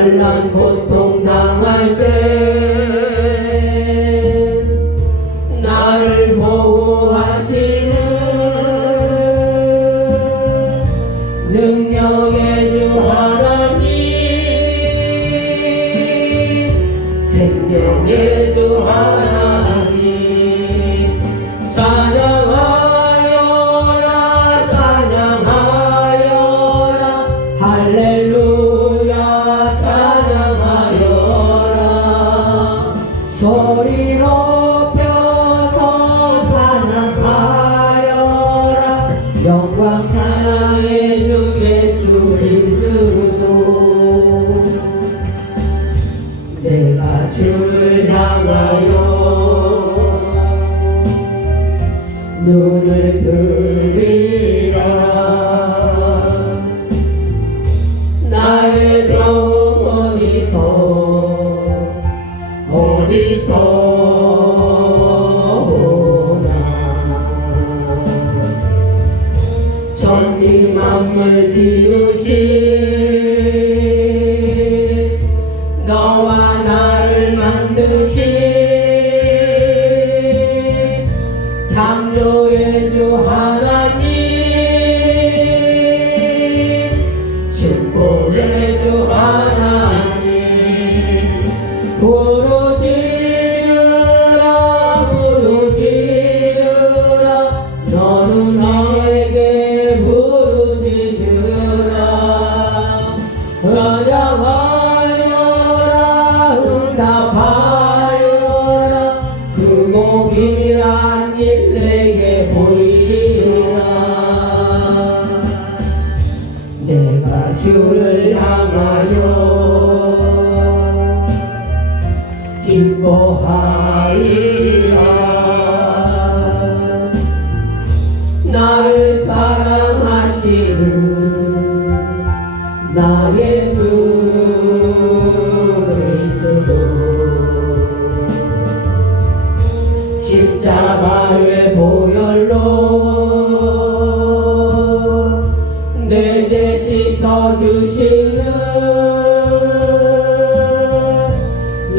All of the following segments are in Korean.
환난 고통 당할 때 나를 보호하시는 능력의 주 하나님, 생명의 주 하나님, 찬양하여라 찬양하여라 할렐루야 찬양하여라. 소리 높여서 찬양하여라. 영광 찬양의 주 예수 그리스도. 내가 주를 향하여 눈을 들리라. 나의 주 어디서 오나. 천지 만물 지으신 너와 나를 만드신 창조의 주 하나님, 축복의 주 하나님, 부르짖으라 부르짖으라. 너는 나에게 부르짖으라. 찬양하여라 응답하여라. 크고 비밀한 일 내게 보이리라. 내가 주를 향하여 기뻐하리라. 나를 사랑하시는 나의 주 그리스도. 십자가의 보혈로 내 죄 씻어주시는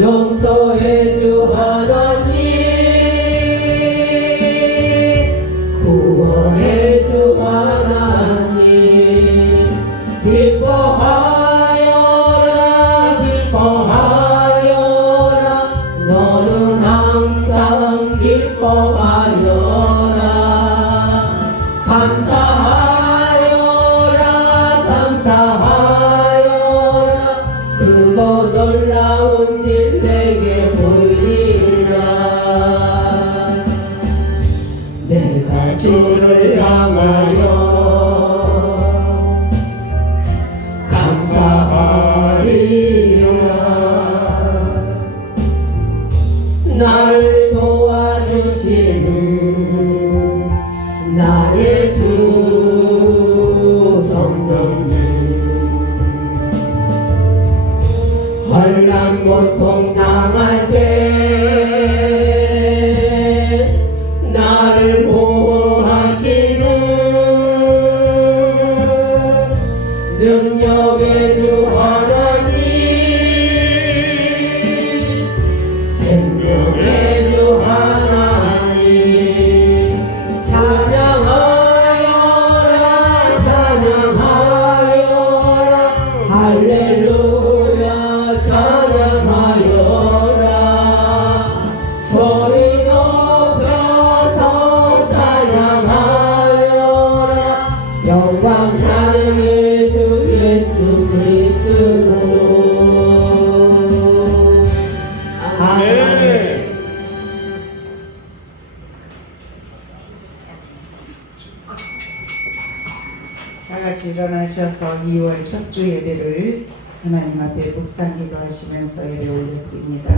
용서의 주 하나님, 구원의 주 하나님, 기뻐하여라 기뻐하여라. 너는 항상 기뻐하여라. 감사하여라 감사하여라. 그거 놀라운 일 내게 보이리라. 내가 주를 향하여 감사하리라. 날 도와주시는 나의 주 성령님, 환난 고통 당할 때 나를 보호하시는 능력의 주 하나님, 생명의 주 하나님, 찬양하여라 찬양하여라 할렐루야 찬양하여라. 소리 높여서 찬양하여라. 영광 찬양의 주 예수 그리스도. 아멘. 다같이 일어나셔서 2월 첫 주 예배를 하나님 앞에 묵상 기도하시면서 예배 올려드립니다.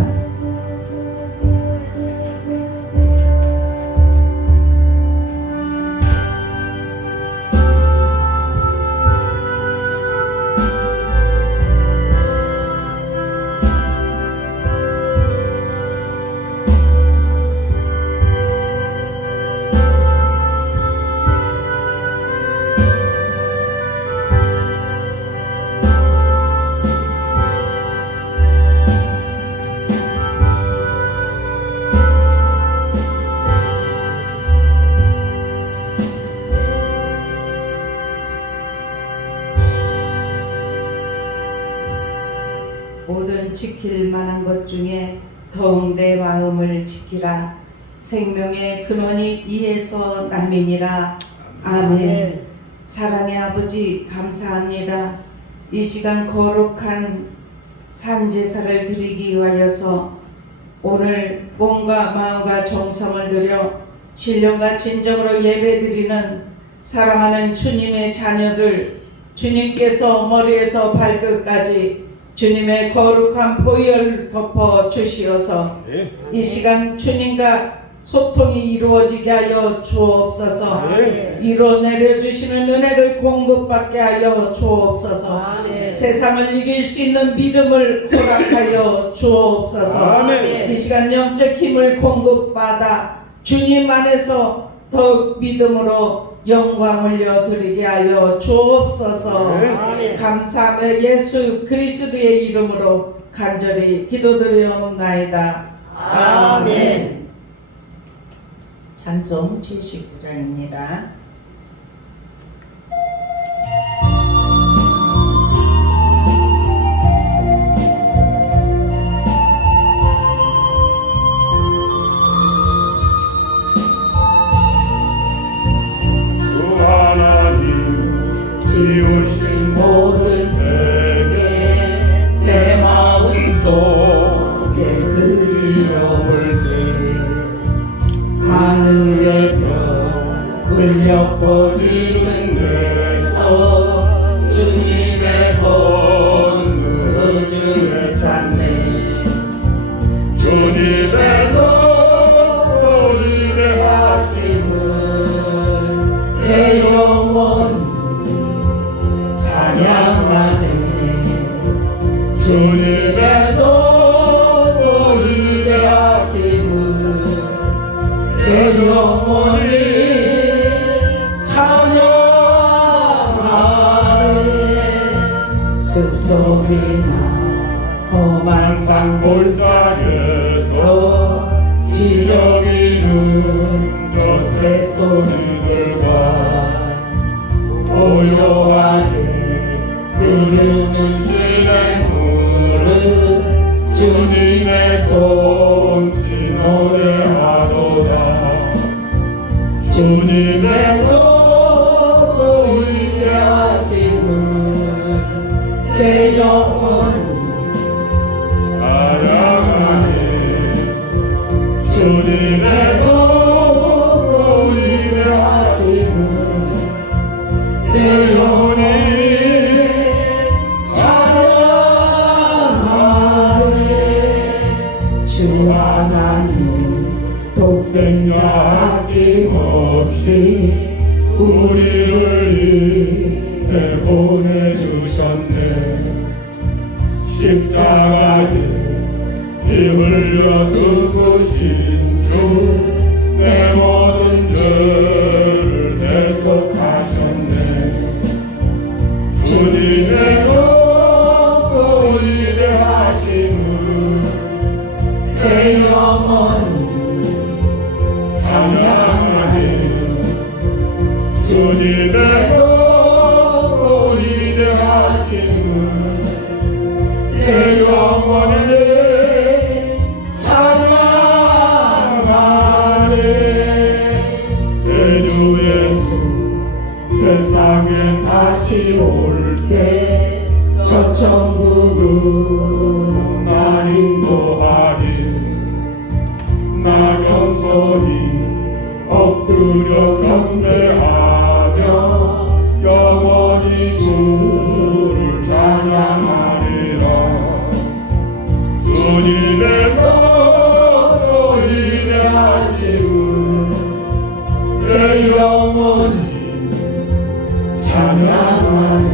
모든 지킬 만한 것 중에 더욱 내 마음을 지키라. 생명의 근원이 이에서 남이니라. 아멘. 사랑의 아버지 감사합니다. 이 시간 거룩한 산제사를 드리기 위하여서 오늘 몸과 마음과 정성을 들여 신령과 진정으로 예배드리는 사랑하는 주님의 자녀들, 주님께서 머리에서 발끝까지 주님의 거룩한 보혈 덮어 주시어서 이 시간 주님과 소통이 이루어지게 하여 주옵소서. 이로 내려주시는 은혜를 공급받게 하여 주옵소서. 세상을 이길 수 있는 믿음을 허락하여 주옵소서. 이 시간 영적 힘을 공급받아 주님 안에서 더욱 믿음으로 영광 올려드리게 하여 주옵소서. 감사하며 예수 그리스도의 이름으로 간절히 기도드리옵나이다. 아멘. 찬송 79장입니다. 주 하나님 지으신 모든 세계 내 마음속에 그리워올 때 하늘의 별 울려 퍼지는 데서 주님의 번물을 찾네. 주님의 높고 위대하심을 내 영혼이 찬양하네. 주님의 높고 위대하심을 내 영혼이 찬양하네. 숲속이나 험한 산 골짜기에서 지저귀는 저 새소리들과 고요하게 흐르는 시냇물을 주님의 솜씨 노래하도다. 주님의 높고 위대하심을 내 영혼이 찬양하네. 주님의 높고 위대하심을 내 영혼이 찬양하네. 주 하나님 독생자 아낌없이 우리를 위해 보내주셨네. 십자가에 피 흘려 죽으신 주 내 모든 죄를 대속하셨네. 주님의 높고 위대하심을 내 영혼이 찬양하네. 주님의 높고 위대하심을 내 영혼이 찬양하네. 내 주 예수 세상에 다시 올 때 저 천국으로 나 인도하리. 나 겸손히 엎드려 경배하며 영원히 주를 찬양하리라. 주님의 높고 위대하심을 내 영혼이 찬양하네.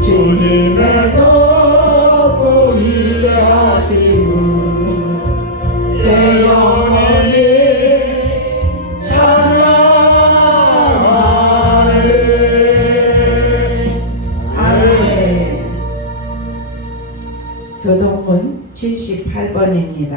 주님의 높고 위대하심을 내 영혼이 찬양하네. 아멘. 교동문 78번입니다.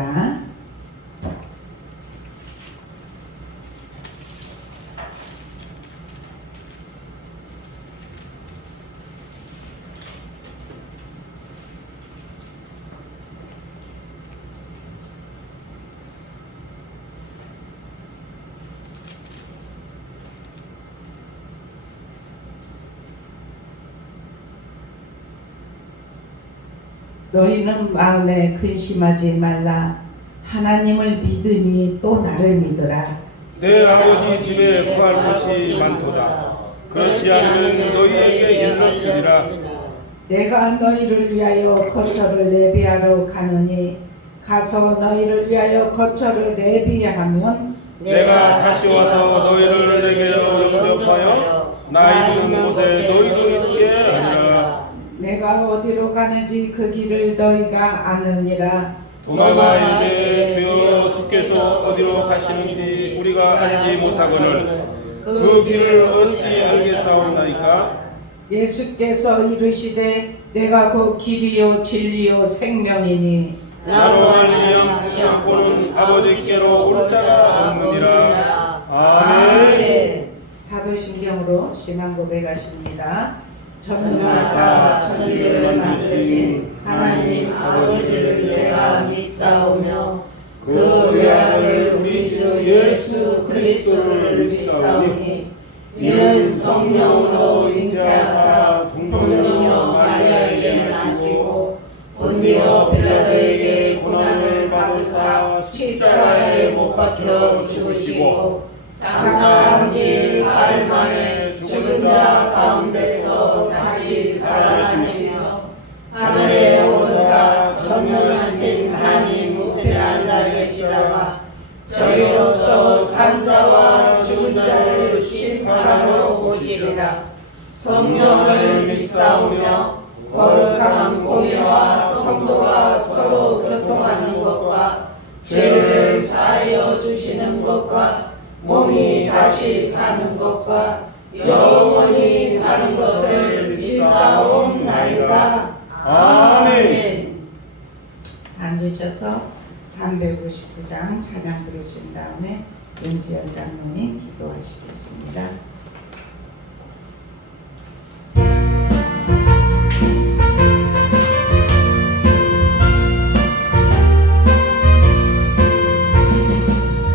너희는 마음에 근심하지 말라. 하나님을 믿으니 또 나를 믿으라. 내 아버지 집에 구할 곳이 많도다. 그렇지 않으면 너희에게 일렀으리라. 내가 너희를 위하여 거처를 예비하러 가노니 가서 너희를 위하여 거처를 예비하면 내가 다시 와서 너희를 내게 영접하여 나 있는 곳에 너희도 있게 하리라. 내가 어디로 가는지 그 길을 너희가 아느니라. 도마가 이르되 주여 주께서 어디로 가시는지 우리가 알지 못하거늘 그 길을 어찌 알겠사옵나이까. 예수께서 이르시되 내가 그 길이요 진리요 생명이니 나로 말미암 않고는 아버지께로 올 자가 없느니라. 아멘. 사도신경으로 신앙 고백하십니다. 전능하사 천지를 만드신 하나님 아버지를 내가 믿사오며 그 외아들 우리 주 예수 그리스도를 믿사오니 이는 성령으로 잉태하사 동정녀 마리아에게 나시고 본디오 빌라도에게 고난을 받으사 십자가에 못 박혀 죽으시고 장사한 지 사흘 만에 죽은 자 가운데서 다시 살아나시며 하늘에 오르사 전능하신 하나님 우편에 앉아 계시다가 저희로서 산자와 죽은 자를 심판하러 오시리라. 성령을 믿사오며 거룩한 공예와 성도가 서로 교통하는 것과 죄를 사하여 주시는 것과 몸이 다시 사는 것과 영원히 사는 것을 믿사옵나이다. 아멘. 앉으셔서 359장 찬양 부르신 다음에 윤수연 장로님 기도하시겠습니다.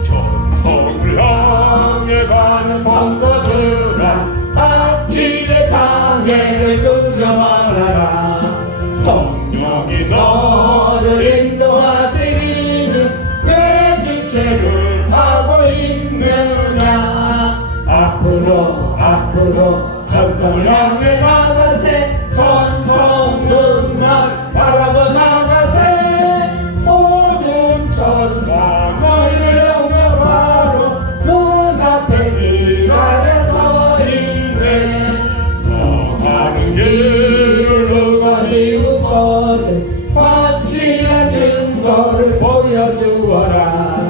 천성을 향해 가는 성도들아 앞길의 장애를 두지 말아라. 성령이 너를 인도하시리니 왜 지체를 하고 있느냐. 앞으로 전성을 향해 나가세. 전성문만 바라보 나가세. 모든 천사 너희를 영접하러 문 앞에 기다려 서 있네. 너 가는 길을 누가 비우거든 확실한 증거를 보여주어라.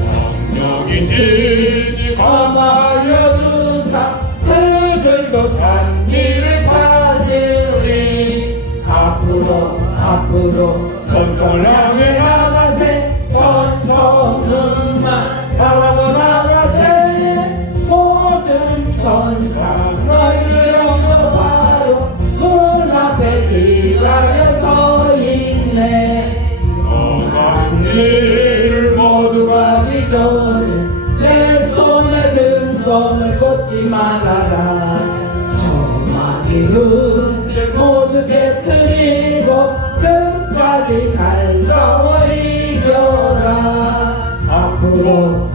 성령이 진이 범하여 주사 그들도 잔기를 찾으리. 앞으로 전성을 향해 나가세. 전성문만 바라보 나가세. 모든 천사 너희를 영접하러 문 앞에 기다려 서 있네. 너가는 길 모두 가기 전에 내 손에 든 검을 꽂지 말아라. 저마귀 흉들 모두 깨뜨리고 끝까지 잘 싸워 이겨라. 앞으로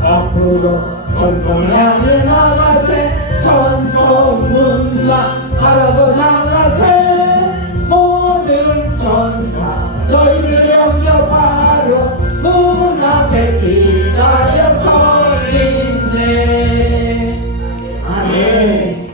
전성 향해 나가세. 전성문만 바라보 나가세. 모든 천사 너희를 영접하러 문 앞에 기다려 서 있네. 아멘.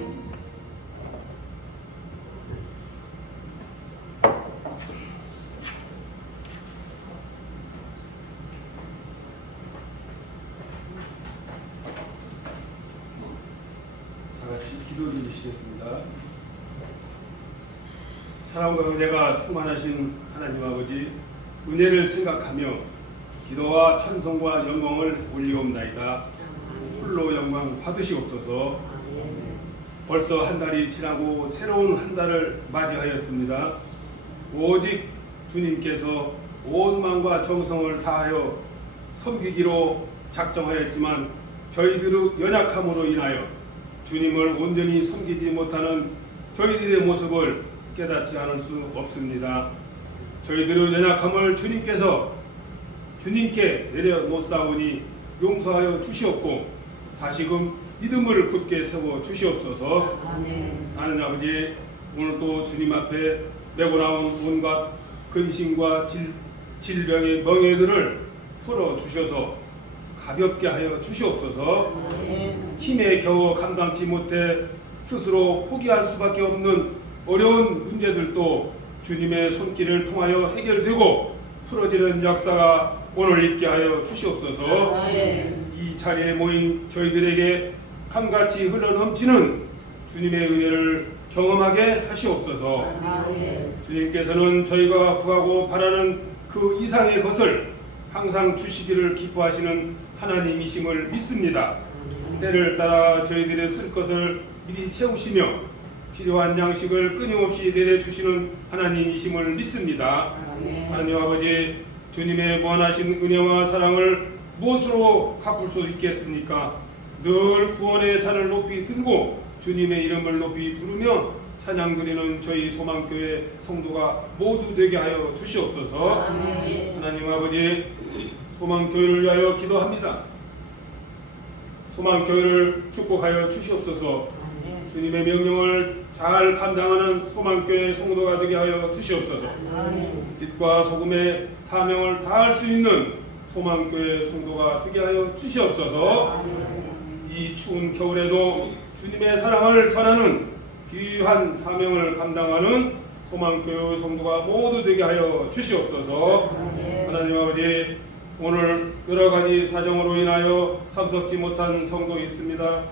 다같이 기도 드리시겠습니다. 사랑과 은혜가 충만하신 하나님 아버지, 은혜를 생각하며 기도와 찬송과 영광을 올리옵나이다. 홀로 영광 받으시옵소서. 벌써 한 달이 지나고 새로운 한 달을 맞이하였습니다. 오직 주님께서 온 마음과 정성을 다하여 섬기기로 작정하였지만 저희들의 연약함으로 인하여 주님을 온전히 섬기지 못하는 저희들의 모습을 깨닫지 않을 수 없습니다. 저희들의 연약함을 주님께 내려놓사오니 용서하여 주시옵고 다시금 믿음을 굳게 세워 주시옵소서. 하나님 아버지, 오늘도 주님 앞에 메고 나온 온갖 근심과 질병의 멍에들을 풀어주셔서 가볍게 하여 주시옵소서. 힘에 겨워 감당치 못해 스스로 포기할 수밖에 없는 어려운 문제들도 주님의 손길을 통하여 해결되고 풀어지는 역사가 오늘 있게 하여 주시옵소서. 이 자리에 모인 저희들에게 한같이 흘러넘치는 주님의 은혜를 경험하게 하시옵소서. 주님께서는 저희가 구하고 바라는 그 이상의 것을 항상 주시기를 기뻐하시는 하나님이심을 믿습니다. 때를 따라 저희들의 쓸 것을 미리 채우시며 필요한 양식을 끊임없이 내려주시는 하나님이심을 믿습니다. 하나님 아버지, 주님의 무한하신 은혜와 사랑을 무엇으로 갚을 수 있겠습니까? 늘 구원의 잔을 높이 들고 주님의 이름을 높이 부르며 찬양 드리는 저희 소망교회 성도가 모두 되게 하여 주시옵소서. 하나님 아버지, 소망교회를 위하여 기도합니다. 소망교회를 축복하여 주시옵소서. 주님의 명령을 잘 감당하는 소망교회 성도가 되게 하여 주시옵소서. 빛과 소금의 사명을 다할 수 있는 소망교회 성도가 되게 하여 주시옵소서. 이 추운 겨울에도 주님의 사랑을 전하는 귀한 사명을 감당하는 소망교회 성도가 모두 되게 하여 주시옵소서. 하나님 아버지, 오늘 여러 가지 사정으로 인하여 참석지 못한 성도 있습니다.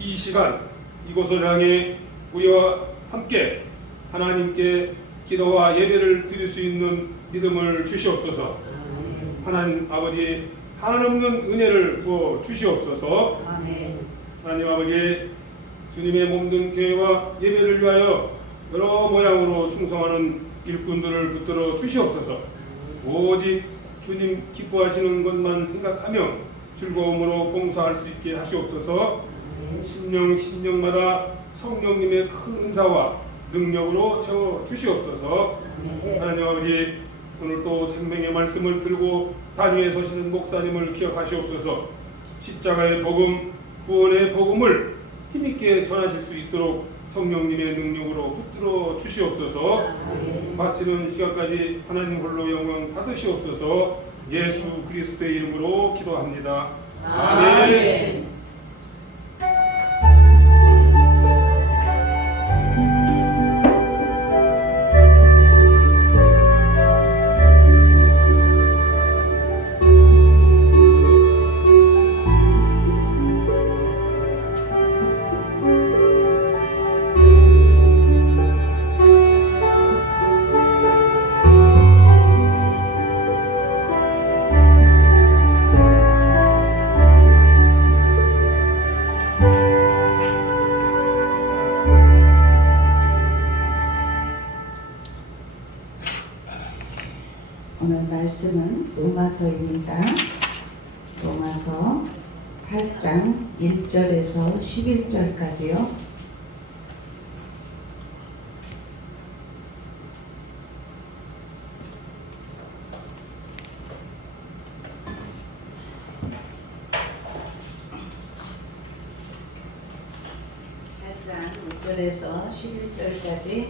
이 시간 이곳을 향해 우리와 함께 하나님께 기도와 예배를 드릴 수 있는 믿음을 주시옵소서. 하나님 아버지, 한없는 은혜를 부어 주시옵소서. 하나님 아버지, 주님의 몸된 교회와 예배를 위하여 여러 모양으로 충성하는 일꾼들을 붙들어 주시옵소서. 오직 주님 기뻐하시는 것만 생각하며 즐거움으로 봉사할 수 있게 하시옵소서. 심령마다 성령님의 큰 은사와 능력으로 채워 주시옵소서. 하나님 아버지, 오늘 또 생명의 말씀을 들고 단위에 서시는 목사님을 기억하시옵소서. 십자가의 복음, 구원의 복음을 힘있게 전하실 수 있도록 성령님의 능력으로 붙들어 주시옵소서. 마치는 시간까지 하나님 홀로 영광 받으시옵소서. 예수 그리스도의 이름으로 기도합니다. 아멘. 오늘 말씀은 로마서입니다. 로마서 8장 1절에서 11절까지요. 에서 11절까지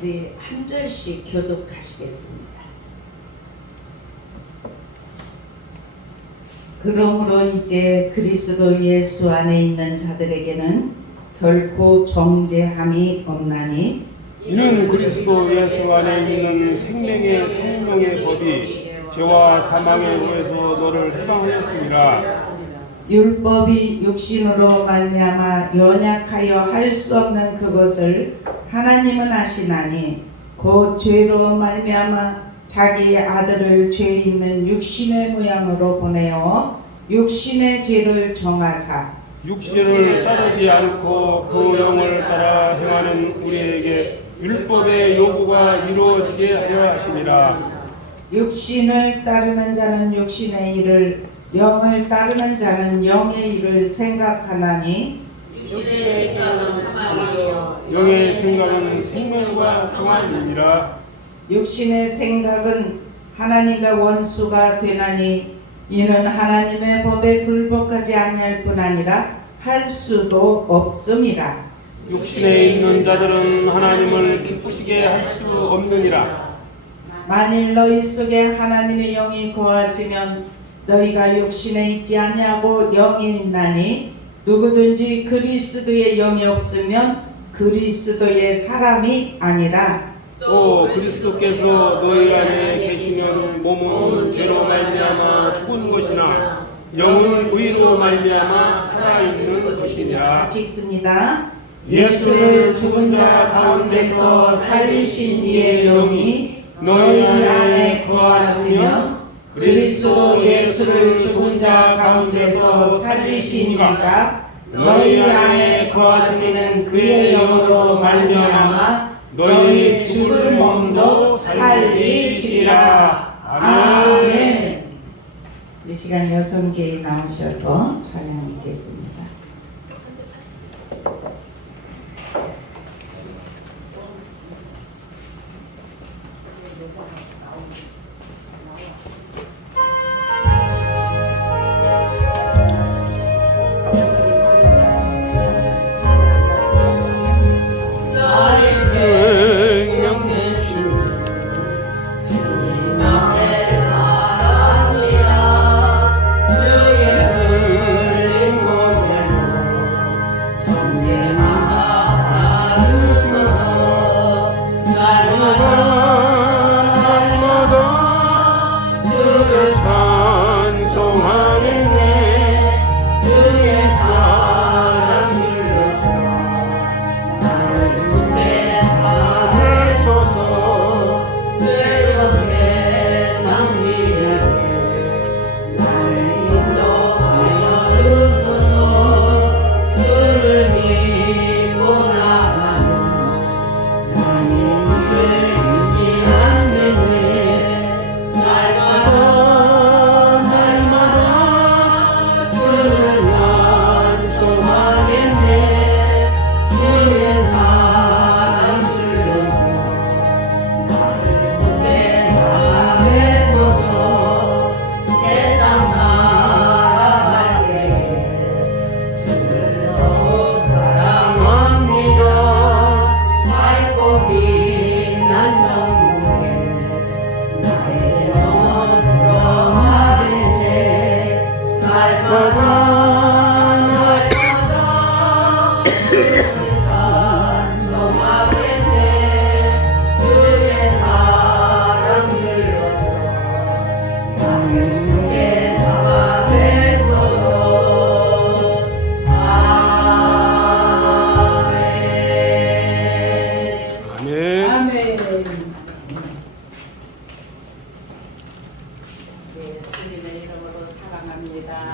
우리 한 절씩 교독하시겠습니다. 그러므로 이제 그리스도 예수 안에 있는 자들에게는 결코 정죄함이 없나니 이는 그리스도 예수 안에 있는 생명의 성령의 법이 죄와 사망의 후에서 너를 해방하였습니다. 율법이 육신으로 말미암아 연약하여 할 수 없는 그것을 하나님은 아시나니 곧 죄로 말미암아 자기 아들을 죄 있는 육신의 모양으로 보내어 육신의 죄를 정하사 육신을 따르지 않고 그 영을 따라 행하는 우리에게 율법의 요구가 이루어지게 하려 하심이라. 육신을 따르는 자는 육신의 일을, 영을 따르는 자는 영의 일을 생각하나니 육신의 생각은 사망이요 영의 생각은 생명과 평안이니라. 육신의 생각은 하나님과 원수가 되나니 이는 하나님의 법에 굴복하지 아니할 뿐 아니라 할 수도 없음이라. 육신에 있는 자들은 하나님을 기쁘시게 할 수 없느니라. 만일 너희 속에 하나님의 영이 거하시면 너희가 육신에 있지 아니하고 영에 있나니 누구든지 그리스도의 영이 없으면 그리스도의 사람이 아니라. 또 그리스도께서 너희 안에 계시면 몸은 죄로 말미암아 죽은 것이나 영은 의로 말미암아 살아있는 것이니라. 같이 읽습니다. 예수를 죽은 자 가운데서 살리신 이의 영이 너희 안에 거하시면 그리스도 예수를 죽은 자 가운데서 살리신 이가 너희 안에 거하시는 그의 영으로 말미암아 너희 죽을 몸도 살리시리라. 아멘. 이 시간 여성계에 나오셔서 찬양하겠습니다.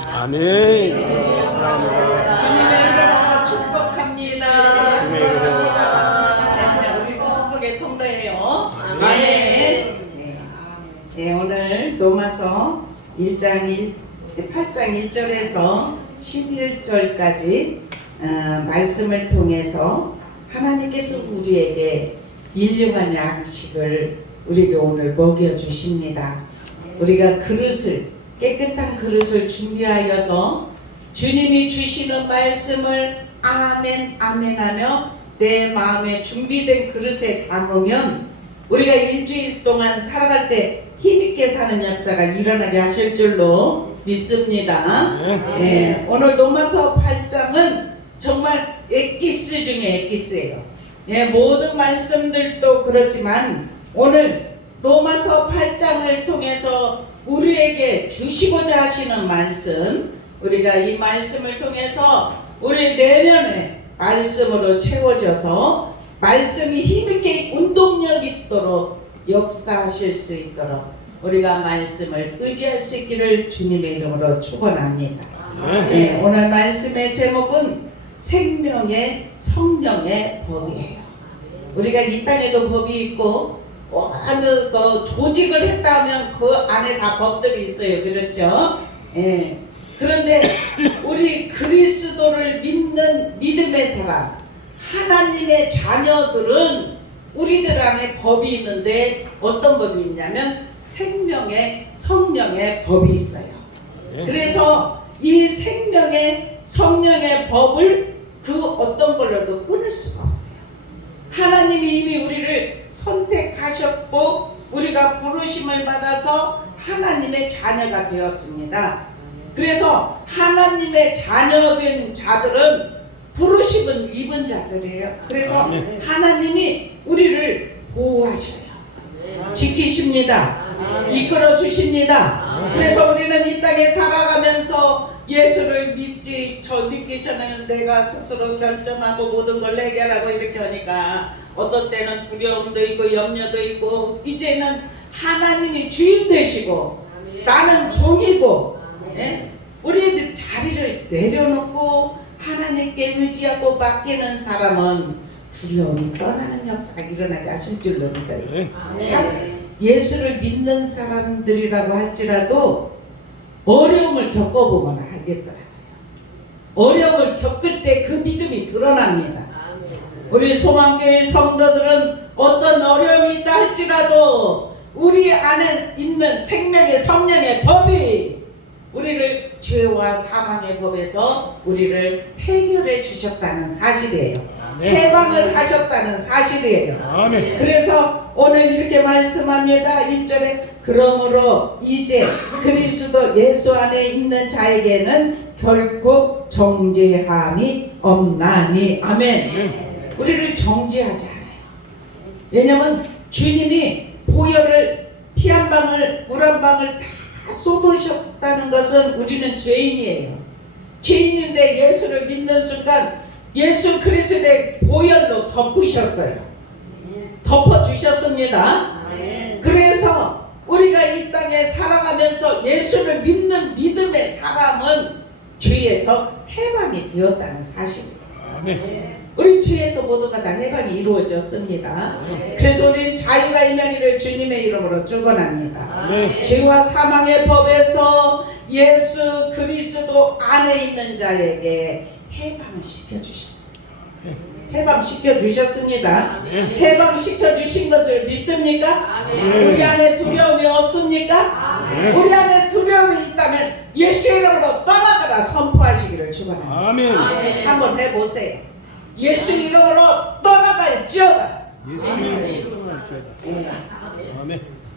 아멘. 주님의 이름으로 축복합니다. 주님의 이름으로. 우리도 축복의 통로예요. 아멘. 네, 오늘 로마서 8장 1절에서 11절까지 말씀을 통해서 하나님께서 우리에게 일용한 양식을 우리에게 오늘 먹여주십니다. 우리가 깨끗한 그릇을 준비하여서 주님이 주시는 말씀을 아멘 아멘 하며 내 마음에 준비된 그릇에 담으면 우리가 일주일 동안 살아갈 때 힘있게 사는 역사가 일어나게 하실 줄로 믿습니다. 네, 오늘 로마서 8장은 정말 엑기스 중에 엑기스예요. 네, 모든 말씀들도 그렇지만 오늘 로마서 8장을 통해서 우리에게 주시고자 하시는 말씀, 우리가 이 말씀을 통해서 우리 내면에 말씀으로 채워져서 말씀이 힘있게 운동력 있도록 역사하실 수 있도록 우리가 말씀을 의지할 수 있기를 주님의 이름으로 축원합니다. 네, 오늘 말씀의 제목은 생명의 성령의 법이에요. 우리가 이 땅에도 법이 있고 어느 조직을 했다면 그 안에 다 법들이 있어요. 그렇죠? 예. 그런데 우리 그리스도를 믿는 믿음의 사람, 하나님의 자녀들은 우리들 안에 법이 있는데 어떤 법이 있냐면 생명의 성령의 법이 있어요. 그래서 이 생명의 성령의 법을 그 어떤 걸로도 끊을 수가 없어요. 하나님이 이미 우리를 선택하셨고 우리가 부르심을 받아서 하나님의 자녀가 되었습니다. 그래서 하나님의 자녀된 자들은 부르심은 입은 자들이에요. 그래서 하나님이 우리를 보호하셔요. 지키십니다. 이끌어 주십니다. 그래서 우리는 이 땅에 살아가면서 예수를 믿기 전에는 내가 스스로 결정하고 모든 걸 해결하고 이렇게 하니까 어떤 때는 두려움도 있고 염려도 있고 이제는 하나님이 주인 되시고 나는 종이고 우리들 자리를 내려놓고 하나님께 의지하고 맡기는 사람은 두려움이 떠나는 역사가 일어나게 하실 줄로 믿어요. 참 예수를 믿는 사람들이라고 할지라도 어려움을 겪어보거나 알겠더라고요. 어려움을 겪을 때 그 믿음이 드러납니다. 우리 소망교회 성도들은 어떤 어려움이 있다 할지라도 우리 안에 있는 생명의 성령의 법이 우리를 죄와 사망의 법에서 우리를 해결해 주셨다는 사실이에요. 해방을 하셨다는 사실이에요. 그래서 오늘 이렇게 말씀합니다. 1절에 그러므로 이제 그리스도 예수 안에 있는 자에게는 결코 정죄함이 없나니. 아멘. 우리를 정죄하지 않아요. 왜냐하면 주님이 보혈을 피 한 방울 물 한 방울 다 쏟으셨다는 것은 우리는 죄인이에요. 죄인인데 예수를 믿는 순간 예수 그리스도의 보혈로 덮으셨어요. 덮어주셨습니다. 그래서 우리가 이 땅에 살아가면서 예수를 믿는 믿음의 사람은 죄에서 해방이 되었다는 사실이에요. 우리 죄에서 모두가 다 해방이 이루어졌습니다. 그래서 우리는 자유가 임하기를 주님의 이름으로 축원합니다. 죄와 사망의 법에서 예수 그리스도 안에 있는 자에게 해방을 시켜주셨어요. 해방시켜 주셨습니다. 해방시켜 주신 것을 믿습니까? 우리 안에 두려움이 없습니까? 우리 안에 두려움이 있다면 예수의 이름으로 떠나가라 선포하시기를 축원합니다. 한번 해보세요. 예수 이름으로 떠나갈지어다.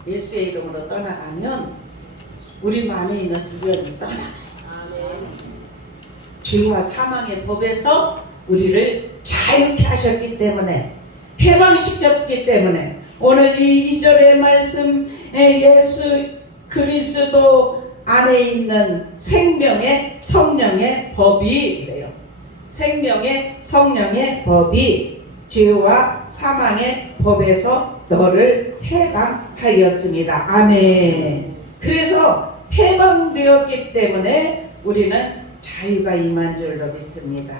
예수의 이름으로 떠나가면 우리 마음에 있는 두려움이 떠나가요. 죄와 사망의 법에서 우리를 자유케 하셨기 때문에 해방시켰기 때문에 오늘 이 2절의 말씀에 예수 그리스도 안에 있는 생명의 성령의 법이 그래요. 생명의 성령의 법이 죄와 사망의 법에서 너를 해방하였습니다. 아멘. 그래서 해방되었기 때문에 우리는 자유가 임한 줄로 믿습니다.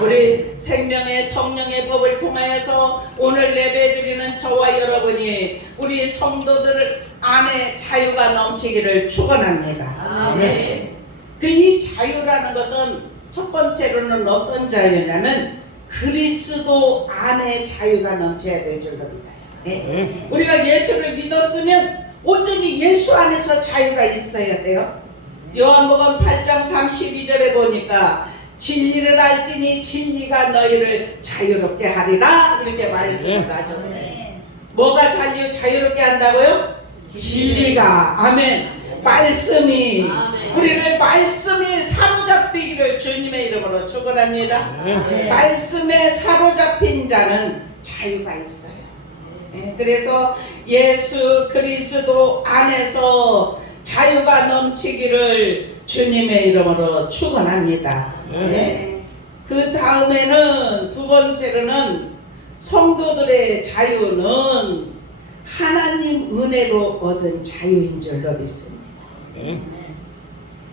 우리 생명의 성령의 법을 통하여서 오늘 예배드리는 저와 여러분이 우리 성도들 안에 자유가 넘치기를 축원합니다. 그 이 자유라는 것은 첫 번째로는 어떤 자유냐면 그리스도 안에 자유가 넘쳐야 될 줄로 믿어요. 우리가 예수를 믿었으면 온전히 예수 안에서 자유가 있어야 돼요. 요한복음 8장 32절에 보니까 진리를 알지니 진리가 너희를 자유롭게 하리라 이렇게 말씀을 하셨어요. 뭐가 자유롭게 한다고요? 진리가. 아멘. 말씀이 우리를 말씀이 사로잡히기를 주님의 이름으로 축원합니다. 말씀에 사로잡힌 자는 자유가 있어요. 그래서 예수 그리스도 안에서 자유가 넘치기를 주님의 이름으로 축원합니다. 그 다음에는 두 번째로는 성도들의 자유는 하나님 은혜로 얻은 자유인 줄로 믿습니다.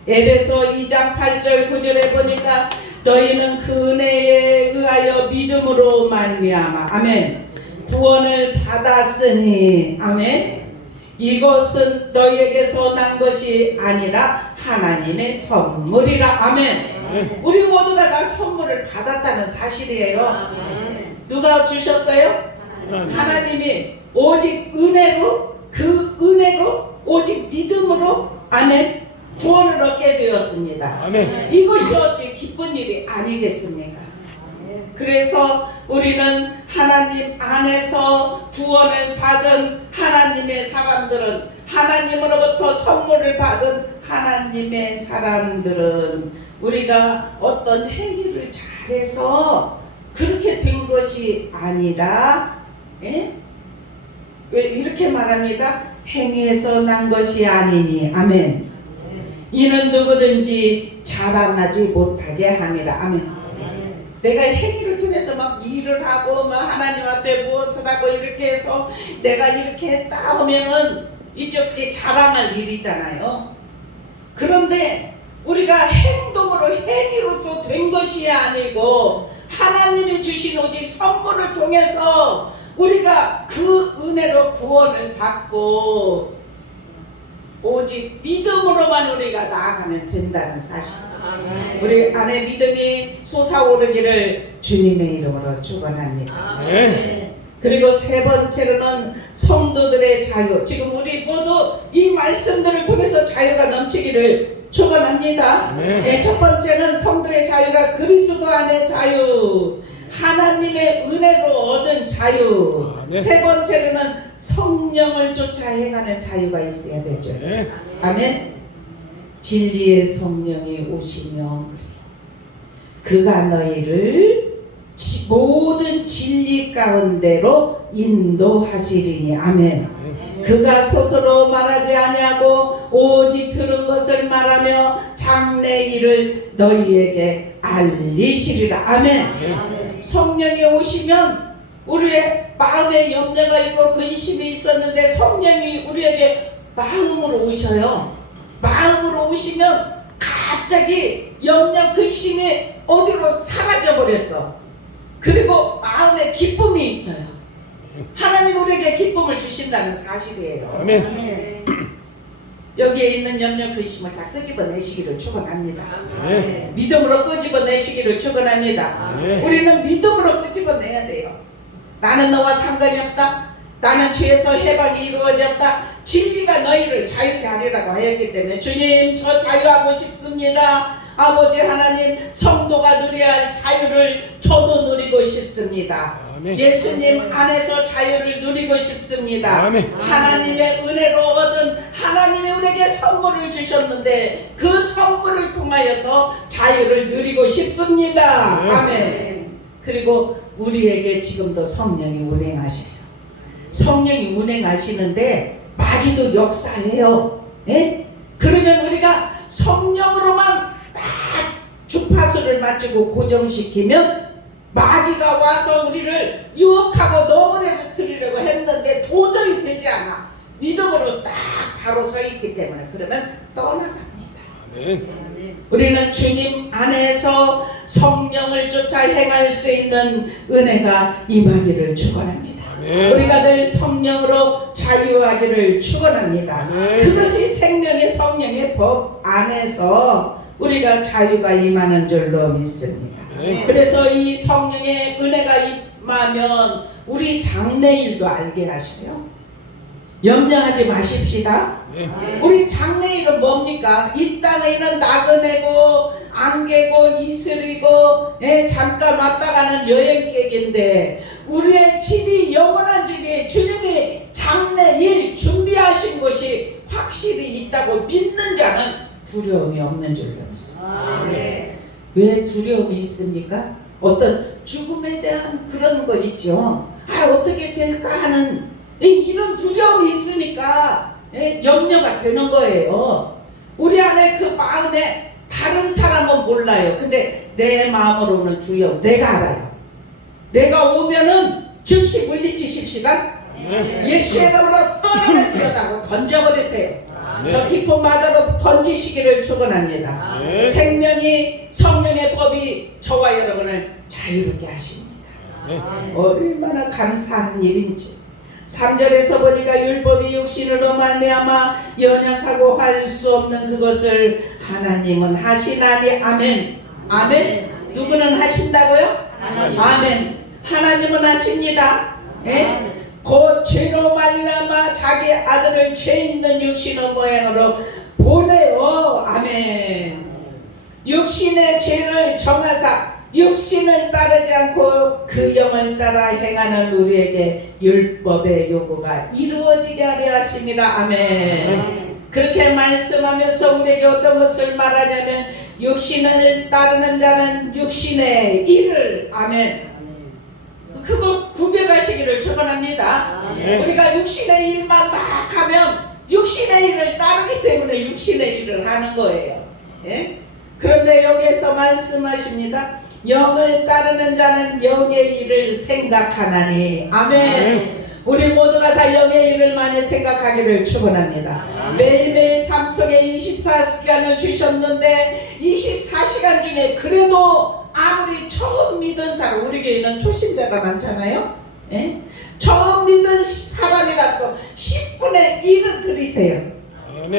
에베소 2장 8절 9절에 보니까 너희는 그 은혜에 의하여 믿음으로 말미암아 아멘 구원을 받았으니 아멘 이것은 너희에게서 난 것이 아니라 하나님의 선물이라 아멘. 우리 모두가 다 선물을 받았다는 사실이에요. 누가 주셨어요? 하나님이 오직 은혜로, 그 은혜로 오직 믿음으로 아멘 구원을 얻게 되었습니다. 아멘. 이것이 어찌 기쁜 일이 아니겠습니까? 그래서 우리는 하나님 안에서 구원을 받은 하나님의 사람들은, 하나님으로부터 선물을 받은 하나님의 사람들은 우리가 어떤 행위를 잘해서 그렇게 된 것이 아니라, 왜 이렇게 말합니다. 행위에서 난 것이 아니니 아멘. 이는 누구든지 자랑하지 못하게 함이라 아멘. 내가 행위를 통해서 막 일을 하고 막 하나님 앞에 무엇을 하고 이렇게 해서 내가 이렇게 했다 하면은 이쪽 그게 자랑할 일이잖아요. 그런데 우리가 행동으로 행위로서 된 것이 아니고 하나님이 주신 오직 선물을 통해서 우리가 그 은혜로 구원을 받고 오직 믿음으로만 우리가 나아가면 된다는 사실. 우리 안에 믿음이 솟아오르기를 주님의 이름으로 축원합니다. 그리고 세 번째로는 성도들의 자유. 지금 우리 모두 이 말씀들을 통해서 자유가 넘치기를 축원합니다. 첫 번째는 성도의 자유가 그리스도 안의 자유, 하나님의 은혜로 얻은 자유. 세 번째로는 성령을 쫓아 행하는 자유가 있어야 되죠. 아멘. 진리의 성령이 오시며 그가 너희를 모든 진리 가운데로 인도하시리니 아멘. 그가 스스로 말하지 아니하고 오직 들은 것을 말하며 장래 일을 너희에게 알리시리라 아멘. 성령이 오시면 우리의 마음에 염려가 있고 근심이 있었는데 성령이 우리에게 마음으로 오셔요. 마음으로 오시면 갑자기 염려 근심이 어디로 사라져 버렸어. 그리고 마음에 기쁨이 있어요. 하나님 우리에게 기쁨을 주신다는 사실이에요. 아멘. 여기에 있는 염려 근심을 다 끄집어내시기를 축원합니다. 믿음으로 끄집어내시기를 축원합니다. 우리는 믿음으로 끄집어내야 돼요. 나는 너와 상관이 없다. 나는 죄에서 해방이 이루어졌다. 진리가 너희를 자유케 하리라고 하였기 때문에 주님 저 자유하고 싶습니다. 아버지 하나님 성도가 누려야 할 자유를 저도 누리고 싶습니다. 아멘. 예수님 안에서 자유를 누리고 싶습니다. 아멘. 하나님의 은혜로 얻은 하나님이 우리에게 선물을 주셨는데 그 선물을 통하여서 자유를 누리고 싶습니다. 아멘. 그리고 우리에게 지금도 성령이 운행하셔요. 성령이 운행하시는데 마귀도 역사해요. 그러면 우리가 성령으로만 딱 주파수를 맞추고 고정시키면 마귀가 와서 우리를 유혹하고 넘어뜨리려고 했는데 도저히 되지 않아. 믿음으로 딱 바로 서 있기 때문에 그러면 떠나갑니다. 아멘. 우리는 주님 안에서 성령을 쫓아 행할 수 있는 은혜가 임하기를 축원합니다. 우리가 늘 성령으로 자유하기를 축원합니다. 그것이 생명의 성령의 법 안에서 우리가 자유가 임하는 줄로 믿습니다. 그래서 이 성령의 은혜가 임하면 우리 장래일도 알게 하셔요. 염려하지 마십시다. 우리 장래일은 뭡니까? 이 땅에는 나그네고 안개고 이슬이고 잠깐 왔다 가는 여행객인데 우리의 집이 영원한 집이 주님이 장래일 준비하신 곳이 확실히 있다고 믿는 자는 두려움이 없는 줄로 믿습니다. 왜 두려움이 있습니까? 어떤 죽음에 대한 그런 거 있죠. 어떻게 될까 하는 이런 두려움이 있으니까 염려가 되는 거예요. 우리 안에 그 마음에 다른 사람은 몰라요. 근데 내 마음으로는 두려움 내가 알아요. 내가 오면은 즉시 물리치십시다. 예수의 이름으로 떠나갈지어다 던져버리세요. 저 깊은 바다로 던지시기를 축원합니다. 생명이 성령의 법이 저와 여러분을 자유롭게 하십니다. 얼마나 감사한 일인지. 3절에서 보니까 율법이 육신으로 말미암아 연약하고 할 수 없는 그것을 하나님은 하시나니 아멘. 아멘. 누구는 하신다고요? 아멘. 하나님은 하십니다. 예? 곧 죄로 말미암아 자기 아들을 죄 있는 육신의 모양으로 보내어 아멘. 육신의 죄를 정하사 육신을 따르지 않고 그 영을 따라 행하는 우리에게 율법의 요구가 이루어지게 하려 하심이라 아멘. 그렇게 말씀하면서 우리에게 어떤 것을 말하냐면 육신을 따르는 자는 육신의 일을 아멘. 그걸 구별하시기를 축원합니다. 우리가 육신의 일만 막 하면 육신의 일을 따르기 때문에 육신의 일을 하는 거예요. 예? 그런데 여기에서 말씀하십니다. 영을 따르는 자는 영의 일을 생각하나니 아멘. 우리 모두가 다 영의 일을 많이 생각하기를 축원합니다. 매일매일 삶 속에 24시간을 주셨는데 24시간 중에 그래도 아무리 처음 믿은 사람, 우리 교회는 초신자가 많잖아요. 예? 처음 믿은 사람이라도 10분의 1을 드리세요.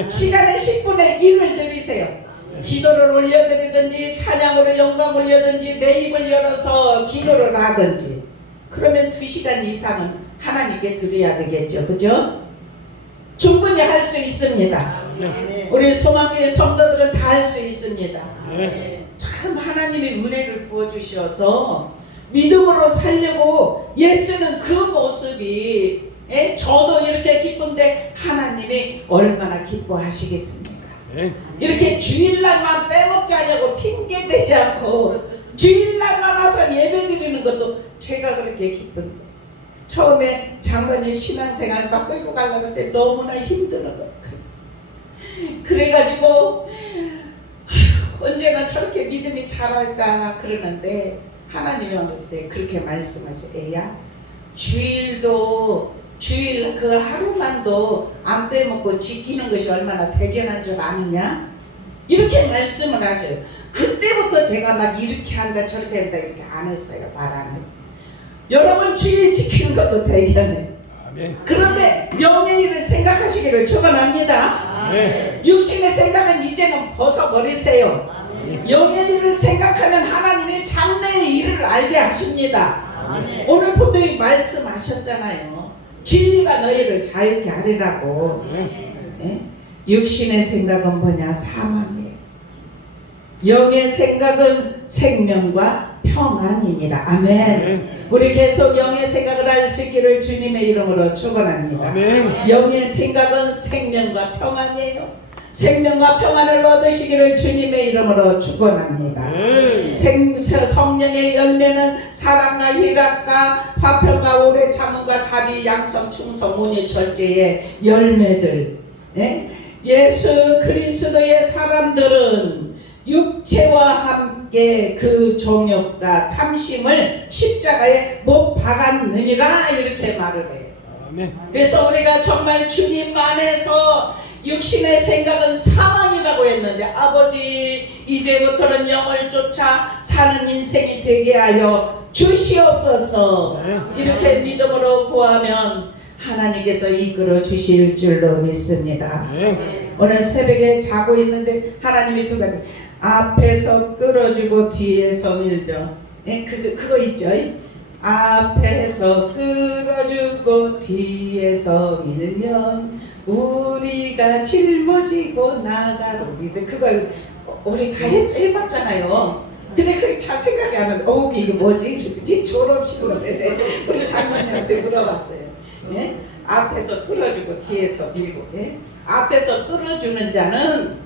시간의 10분의 1을 드리세요. 기도를 올려드리든지 찬양으로 영광 올려든지 내 입을 열어서 기도를 하든지 그러면 2시간 이상은 하나님께 드려야 되겠죠. 그죠? 충분히 할 수 있습니다. 우리 소망교회 성도들은 다 할 수 있습니다. 참 하나님의 은혜를 부어주셔서 믿음으로 살려고 예수는 그 모습이 저도 이렇게 기쁜데 하나님이 얼마나 기뻐하시겠습니까? 이렇게 주일날만 빼먹지 않냐고 핑계대지 않고 주일날만 와서 예배드리는 것도 제가 그렇게 기쁜데 처음에 장로님 신앙생활 막 끌고 가려고 할 때 너무나 힘드는 거예요. 그래가지고 언제나 저렇게 믿음이 자랄까 그러는데 하나님이 어느 때 그렇게 말씀하셔. 애야 주일 그 하루만도 안 빼먹고 지키는 것이 얼마나 대견한 줄 아느냐? 이렇게 말씀을 하셔요. 그때부터 제가 막 이렇게 한다 저렇게 한다 이렇게 안 했어요. 말 안 했어요. 여러분 주일 지키는 것도 대견해. 아멘. 그런데 영의 일을 생각하시기를 축원합니다. 육신의 생각은 이제는 벗어버리세요. 영의 일을 생각하면 하나님의 장래의 일을 알게 하십니다. 오늘 분명히 말씀하셨잖아요. 진리가 너희를 자유케 하리라고. 육신의 생각은 뭐냐? 사망이에요. 영의 생각은 생명과 평안이니라. 아멘. 우리 계속 영의 생각을 할 수 있기를 주님의 이름으로 축원합니다. 영의 생각은 생명과 평안이에요. 생명과 평안을 얻으시기를 주님의 이름으로 축원합니다. 성령의 열매는 사랑과 희락과 화평과 오래 참음과 자비 양성 충성 온유 절제의 열매들. 예수 그리스도의 사람들은 육체와 함께 그 정욕과 탐심을 십자가에 못 박았느니라 이렇게 말을 해요. 그래서 우리가 정말 주님 안에서 육신의 생각은 사망이라고 했는데 아버지 이제부터는 영을 쫓아 사는 인생이 되게 하여 주시옵소서. 이렇게 믿음으로 구하면 하나님께서 이끌어 주실 줄로 믿습니다. 오늘 새벽에 자고 있는데 하나님이 두 가지 앞에서 끌어주고 뒤에서 밀며 그거 있죠? 앞에서 끌어주고 뒤에서 밀면 우리가 짊어지고 나가로리데 그거 우리 다 해봤잖아요. 근데 그게 잘 생각이 안 나요. 이게 뭐지? 졸업식으로 우리 장모님한테 물어봤어요. 앞에서 끌어주고 뒤에서 밀고. 앞에서 끌어주는 자는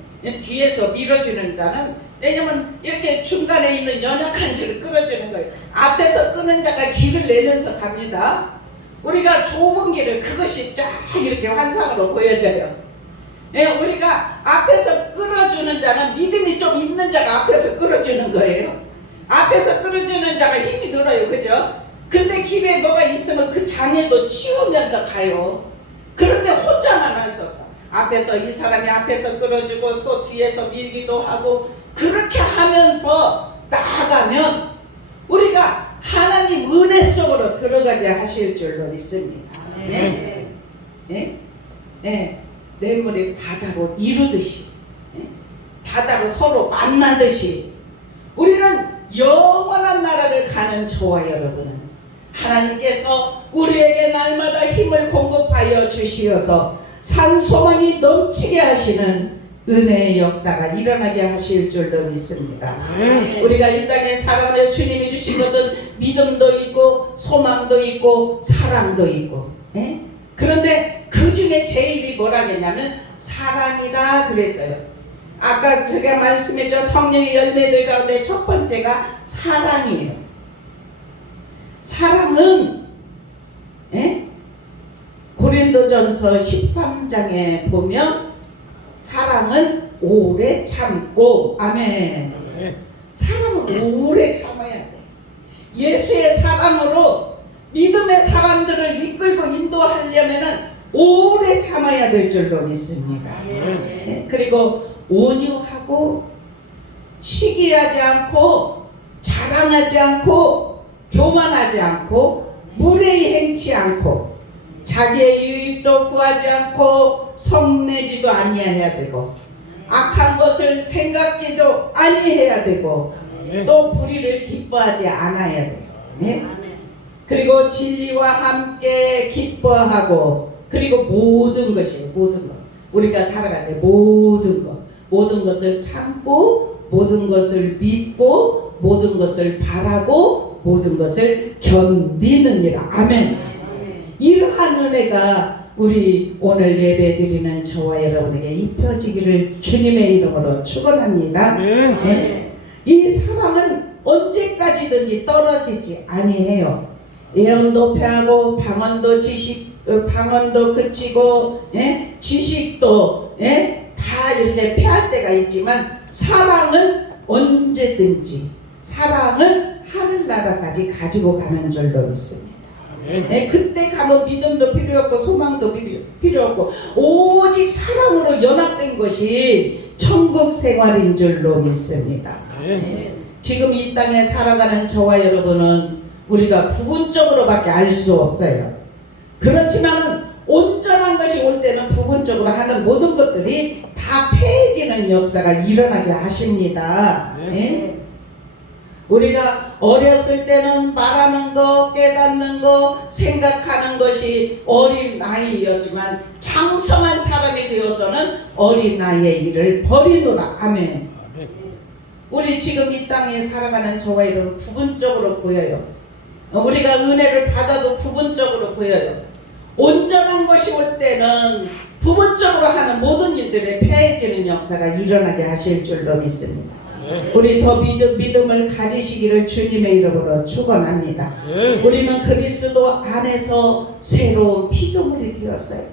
뒤에서 밀어주는 자는 왜냐면 이렇게 중간에 있는 연약한 자를 끌어주는 거예요. 앞에서 끄는 자가 길을 내면서 갑니다. 우리가 좁은 길을 그것이 쫙 이렇게 환상으로 보여져요. 우리가 앞에서 끌어주는 자는 믿음이 좀 있는 자가 앞에서 끌어주는 거예요. 앞에서 끌어주는 자가 힘이 들어요. 그죠? 근데 길에 뭐가 있으면 그 장애도 치우면서 가요. 그런데 혼자만 할 수 없어. 앞에서 이 사람이 앞에서 끌어주고 또 뒤에서 밀기도 하고 그렇게 하면서 나아가면 우리가 하나님 은혜 속으로 들어가게 하실 줄로 믿습니다. 냇물이 바다로 이루듯이 바다로 서로 만나듯이 우리는 영원한 나라를 가는 저와 여러분은 하나님께서 우리에게 날마다 힘을 공급하여 주시어서 산소망이 넘치게 하시는 은혜의 역사가 일어나게 하실 줄로 믿습니다. 우리가 이 땅에 살아가며 주님이 주신 것은 믿음도 있고 소망도 있고 사랑도 있고, 예? 그런데 그 중에 제일이 뭐라겠냐면 사랑이라 그랬어요. 아까 제가 말씀했죠. 성령의 열매들 가운데 첫 번째가 사랑이에요. 사랑은, 예? 고린도전서 13장에 보면 사랑은 오래 참고, 아멘. 사랑은 오래 참아야 돼. 예수의 사랑으로 믿음의 사람들을 이끌고 인도하려면은 오래 참아야 될 줄로 믿습니다. 네, 그리고 온유하고 시기하지 않고 자랑하지 않고 교만하지 않고 무례히 행치 않고 자기의 유익도 구하지 않고 성내지도 아니해야 되고 악한 것을 생각지도 아니해야 되고 또 불의를 기뻐하지 않아야 돼요. 네? 그리고 진리와 함께 기뻐하고 그리고 모든 것이에요. 모든 것. 우리가 살아갈 때 모든 것을 참고 모든 것을 믿고 모든 것을 바라고 모든 것을 견디느니라. 아멘. 이러한 은혜가 우리 오늘 예배드리는 저와 여러분에게 입혀지기를 주님의 이름으로 축원합니다. 네. 이 사랑은 언제까지든지 떨어지지 아니해요. 예언도 패하고 방언도 그치고, 예? 지식도, 예? 다 이렇게 패할 때가 있지만 사랑은 언제든지 사랑은 하늘나라까지 가지고 가는 줄로 믿습니다. 예? 그때 가면 믿음도 필요 없고 소망도 필요 없고 오직 사랑으로 연합된 것이 천국 생활인 줄로 믿습니다. 예? 지금 이 땅에 살아가는 저와 여러분은 우리가 부분적으로밖에 알 수 없어요. 그렇지만 온전한 것이 올 때는 부분적으로 하는 모든 것들이 다 패해지는 역사가 일어나게 하십니다. 네? 우리가 어렸을 때는 말하는 거, 깨닫는 거, 생각하는 것이 어린 나이였지만 장성한 사람이 되어서는 어린 나이의 일을 버리노라. 아멘. 우리 지금 이 땅에 살아가는 저와 여러분 부분적으로 보여요. 우리가 은혜를 받아도 부분적으로 보여요. 온전한 것이 올 때는 부분적으로 하는 모든 일들에 패해지는 역사가 일어나게 하실 줄로 믿습니다. 우리 더 믿음을 가지시기를 주님의 이름으로 축원합니다. 우리는 그리스도 안에서 새로운 피조물이 되었어요.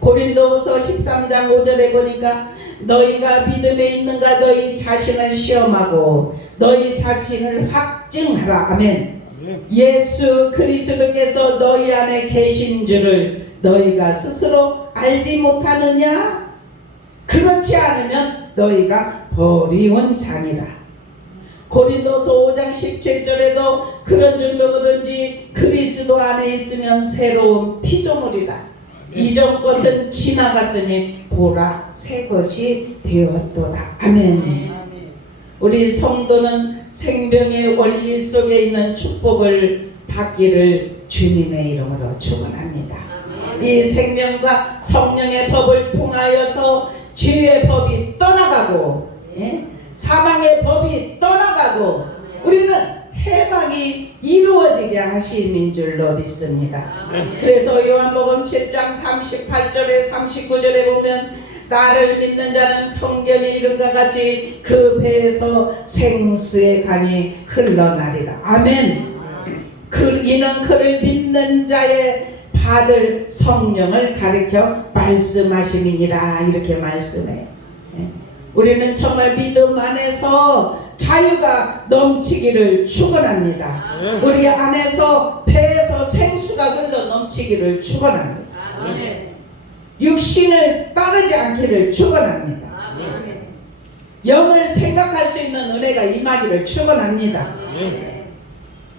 고린도후서 13장 5절에 보니까 너희가 믿음에 있는가 너희 자신을 시험하고 너희 자신을 확증하라. 아멘. 예수 그리스도께서 너희 안에 계신 줄을 너희가 스스로 알지 못하느냐? 그렇지 않으면 너희가 버리운 자니라. 고린도서 5장 17절에도 그런 줄 누구든지 그리스도 안에 있으면 새로운 피조물이라. 이전 것은 지나갔으니 보라 새 것이 되었도다. 아멘. 우리 성도는 생명의 원리 속에 있는 축복을 받기를 주님의 이름으로 축원합니다. 이 생명과 성령의 법을 통하여서 죄의 법이 떠나가고, 예? 사망의 법이 떠나가고 우리는 해방이 이루어지게 하심인 줄로 믿습니다. 그래서 요한복음 7장 38절에 39절에 보면 나를 믿는 자는 성경에 이른과 같이 그 배에서 생수의 강이 흘러나리라. 아멘. 이는 그를 믿는 자의 받을 성령을 가리켜 말씀하심이니라. 이렇게 말씀해요. 우리는 정말 믿음 안에서 자유가 넘치기를 축원합니다. 우리 안에서 배에서 생수가 흘러 넘치기를 축원합니다. 육신을 따르지 않기를 축원합니다. 영을 생각할 수 있는 은혜가 임하기를 축원합니다.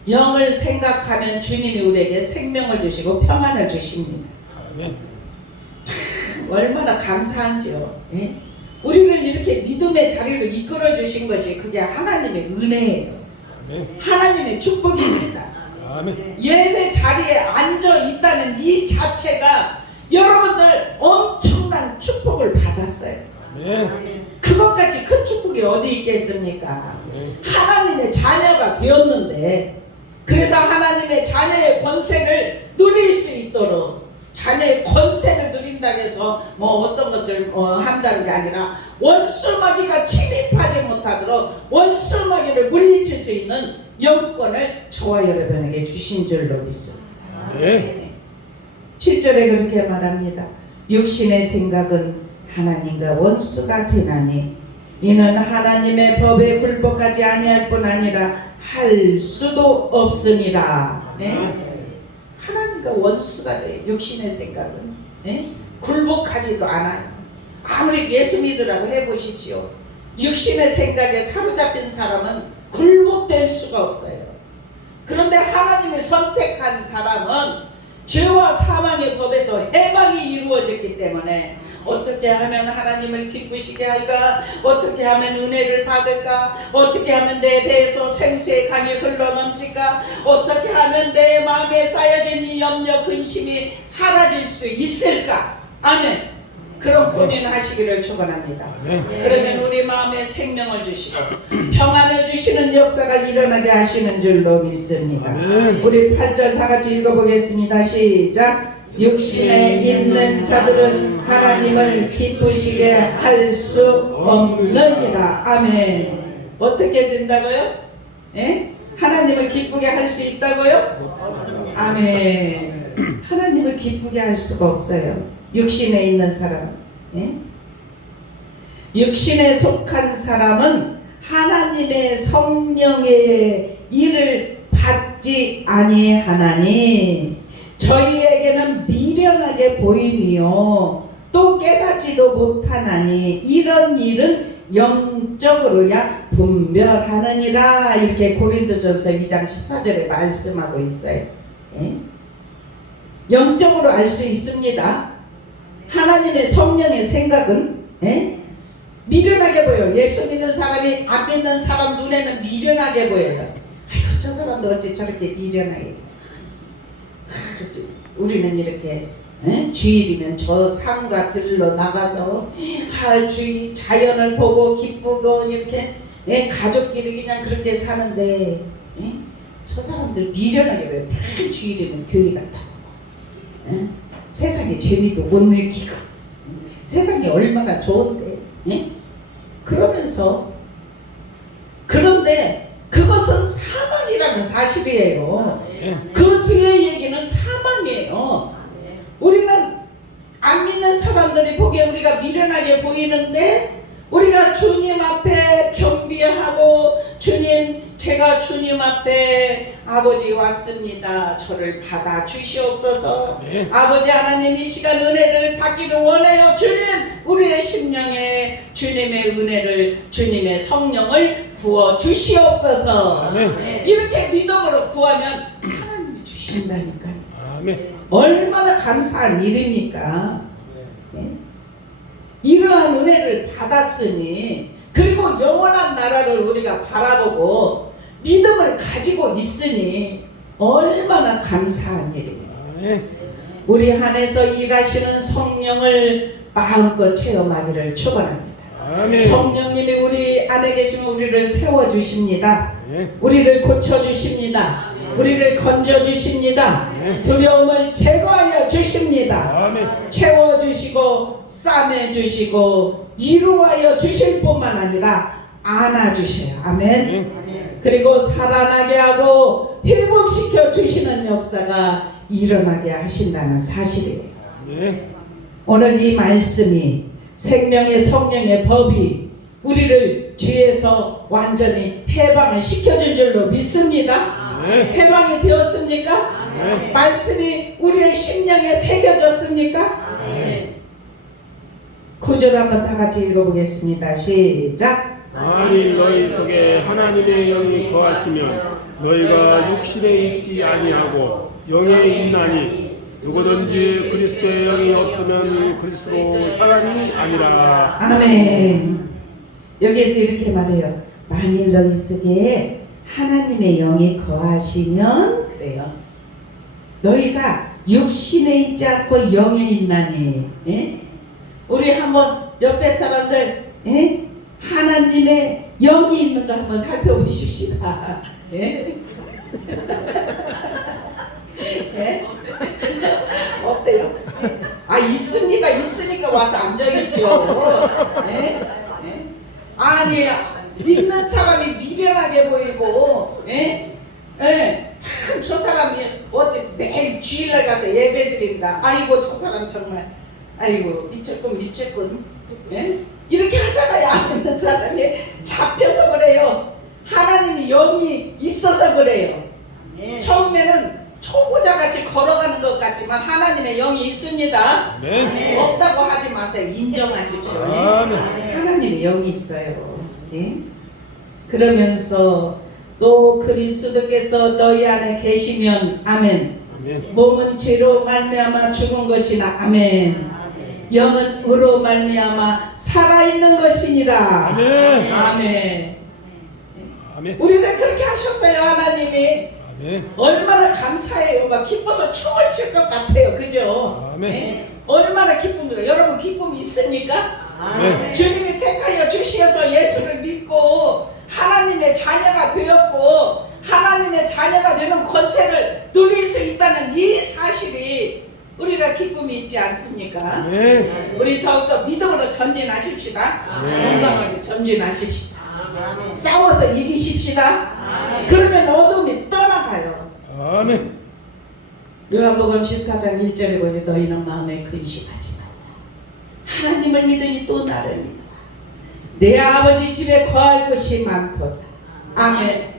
영을 생각하면 주님이 우리에게 생명을 주시고 평안을 주십니다. 참 얼마나 감사한지요. 예? 우리를 이렇게 믿음의 자리로 이끌어 주신 것이 그게 하나님의 은혜예요. 아멘. 하나님의 축복입니다. 아멘. 예배 자리에 앉아 있다는 이 자체가 여러분들 엄청난 축복을 받았어요. 아멘. 그것같이 큰 축복이 어디 있겠습니까? 아멘. 하나님의 자녀가 되었는데, 그래서 하나님의 자녀의 권세를 누릴 수 있도록, 자녀의 권세를 누린다고 해서 뭐 어떤 것을 한다는 게 아니라 원수마귀가 침입하지 못하도록 원수마귀를 물리칠 수 있는 영권을 저와 여러분에게 주신 줄로 믿습니다. 아멘. 7절에 그렇게 말합니다. 육신의 생각은 하나님과 원수가 되나니 이는 하나님의 법에 굴복하지 아니할 뿐 아니라 할 수도 없음이라. 하나님과 원수가 돼요. 육신의 생각은 굴복하지도 않아요. 아무리 예수 믿으라고 해보십시오. 육신의 생각에 사로잡힌 사람은 굴복될 수가 없어요. 그런데 하나님이 선택한 사람은 죄와 사망의 법에서 해방이 이루어졌기 때문에 어떻게 하면 하나님을 기쁘시게 할까? 어떻게 하면 은혜를 받을까? 어떻게 하면 내 배에서 생수의 강이 흘러넘칠까? 어떻게 하면 내 마음에 쌓여진 이 염려 근심이 사라질 수 있을까? 아멘. 그런 고민하시기를 축원합니다. 그러면 우리 마음에 생명을 주시고 평안을 주시는 역사가 일어나게 하시는 줄로 믿습니다. 우리 8절 다 같이 읽어보겠습니다. 시작. 육신에 있는 자들은 하나님을 기쁘시게 할 수 없느니라. 아멘. 어떻게 된다고요? 하나님을 기쁘게 할 수 있다고요? 아멘. 하나님을 기쁘게 할 수가 없어요. 육신에 있는 사람, 육신에 속한 사람은 하나님의 성령의 일을 받지 아니하나니 저희에게는 미련하게 보임이요 또 깨닫지도 못하나니 이런 일은 영적으로야 분별하느니라. 이렇게 고린도전서 2장 14절에 말씀하고 있어요. 영적으로 알 수 있습니다. 하나님의 성령의 생각은 미련하게 보여요. 예수 믿는 사람이 안 믿는 사람 눈에는 미련하게 보여요. 아이고 저 사람도 어찌 저렇게 미련하게. 우리는 이렇게 주일이면 저 산과 들로 나가서 주일 자연을 보고 기쁘고 이렇게 가족끼리 그냥 그렇게 사는데 저 사람들 미련하게 보여요. 주일이면 교회 갔다. 세상에 재미도 못 느끼고 세상이 얼마나 좋은데 그러면서 그런데 그것은 사망이라는 사실이에요. 그 뒤에 얘기는 사망이에요. 우리는 안 믿는 사람들이 보기에 우리가 미련하게 보이는데 우리가 주님 앞에 겸비하고 주님 제가 주님 앞에 아버지 왔습니다. 저를 받아 주시옵소서. 아버지 하나님 이 시간 은혜를 받기를 원해요. 주님 우리의 심령에 주님의 은혜를 주님의 성령을 부어 주시옵소서. 이렇게 믿음으로 구하면 하나님이 주신다니까요. 얼마나 감사한 일입니까? 이러한 은혜를 받았으니 그리고 영원한 나라를 우리가 바라보고 믿음을 가지고 있으니 얼마나 감사한 일입니까? 우리 안에서 일하시는 성령을 마음껏 체험하기를 축원합니다. 성령님이 우리 안에 계시면 우리를 세워주십니다. 우리를 고쳐주십니다. 우리를 건져주십니다. 두려움을 제거하여 주십니다. 채워주시고 싸매주시고 위로하여 주실 뿐만 아니라 안아주셔요. 아멘. 그리고 살아나게 하고 회복시켜 주시는 역사가 일어나게 하신다는 사실이에요. 오늘 이 말씀이 생명의 성령의 법이 우리를 죄에서 완전히 해방을 시켜준 줄로 믿습니다. 해방이 되었습니까? 말씀이 우리의 심령에 새겨졌습니까? 9절 한번 다 같이 읽어보겠습니다. 시작. 만일 너희 속에 하나님의 영이 거하시면 너희가 육신에 있지 아니하고 영에 있나니 누구든지 그리스도의 영이 없으면 그리스도 사람이 아니라. 아멘. 여기에서 이렇게 말해요. 만일 너희 속에 하나님의 영이 거하시면 그래요. 너희가 육신에 있지 않고 영에 있나니. 예? 우리 한번 옆에 사람들 하나님의 영이 있는가 한번 살펴보십시다. 예? 예? 어때요? 아, 있습니다. 있으니까 와서 앉아있죠. 예? 예? 아니, 믿는 사람이 미련하게 보이고, 예? 예? 참 저 사람이 어째 매일 주일날 가서 예배 드린다. 아이고 저 사람 정말 아이고 미쳤군. 예? 이렇게 하잖아요. 안 믿는 사람이 잡혀서 그래요. 하나님이 영이 있어서 그래요. 예. 처음에는 초보자같이 걸어가는 것 같지만 하나님의 영이 있습니다. 아멘. 없다고 하지 마세요. 인정하십시오. 아멘. 하나님의 영이 있어요. 예? 그러면서 또 그리스도께서 너희 안에 계시면 아멘. 아멘. 몸은 죄로 말미암아 죽은 것이나 아멘. 영은 의로 말미암아 살아있는 것이니라. 아멘. 아멘. 아멘. 우리를 그렇게 하셨어요. 하나님이. 아멘. 얼마나 감사해요. 막 기뻐서 춤을 출 것 같아요. 그죠? 아멘. 네? 얼마나 기쁩니까? 여러분 기쁨이 있습니까? 아멘. 주님이 택하여 주시어서 예수를 믿고 하나님의 자녀가 되었고 하나님의 자녀가 되는 권세를 누릴 수 있다는 이 사실이 우리가 기쁨이 있지 않습니까? 아멘. 우리 더욱더 믿음으로 전진하십시다. 아멘. 건강하게 전진하십시다. 싸워서 이기십시다. 그러면 어둠이 떠나가요. 아멘. 요한복음 14장 1절에 보니 너희는 마음에 근심하지 말라. 하나님을 믿으니 또 나를 믿어라. 내 아버지 집에 거할 곳이 많도다. 아멘.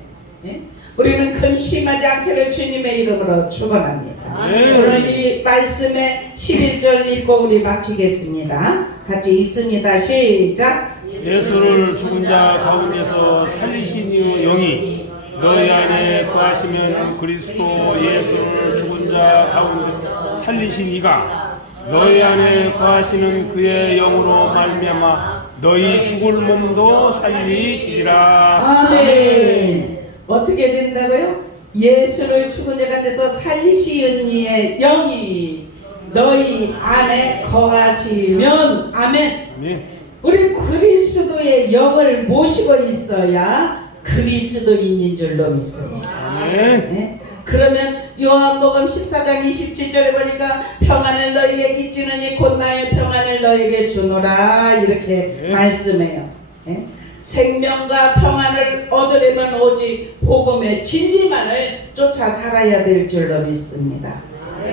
예? 우리는 근심하지 않기를 주님의 이름으로 축원합니다. 아멘. 오늘 이 말씀의 11절 읽고 우리 마치겠습니다. 같이 읽습니다. 시작. 예수를 죽은 자 가운데서 살리신 이후 영이 너희 안에 거하시면 그리스도 예수를 죽은 자 가운데서 살리신 이가 너희 안에 거하시는 그의 영으로 말미암아 너희 죽을 몸도 살리시리라. 아멘. 어떻게 된다고요? 예수를 죽은 자 가운데서 살리시는 이의 영이 너희 안에 거하시면 아멘. 아멘. 우리 그리스도의 영을 모시고 있어야 그리스도인인 줄로 믿습니다. 아멘. 네? 그러면 요한복음 14장 27절에 보니까 평안을 너에게 끼치느니 곧 나의 평안을 너에게 주노라 이렇게 네. 말씀해요. 네? 생명과 평안을 얻으려면 오직 복음의 진리만을 쫓아 살아야 될 줄로 믿습니다.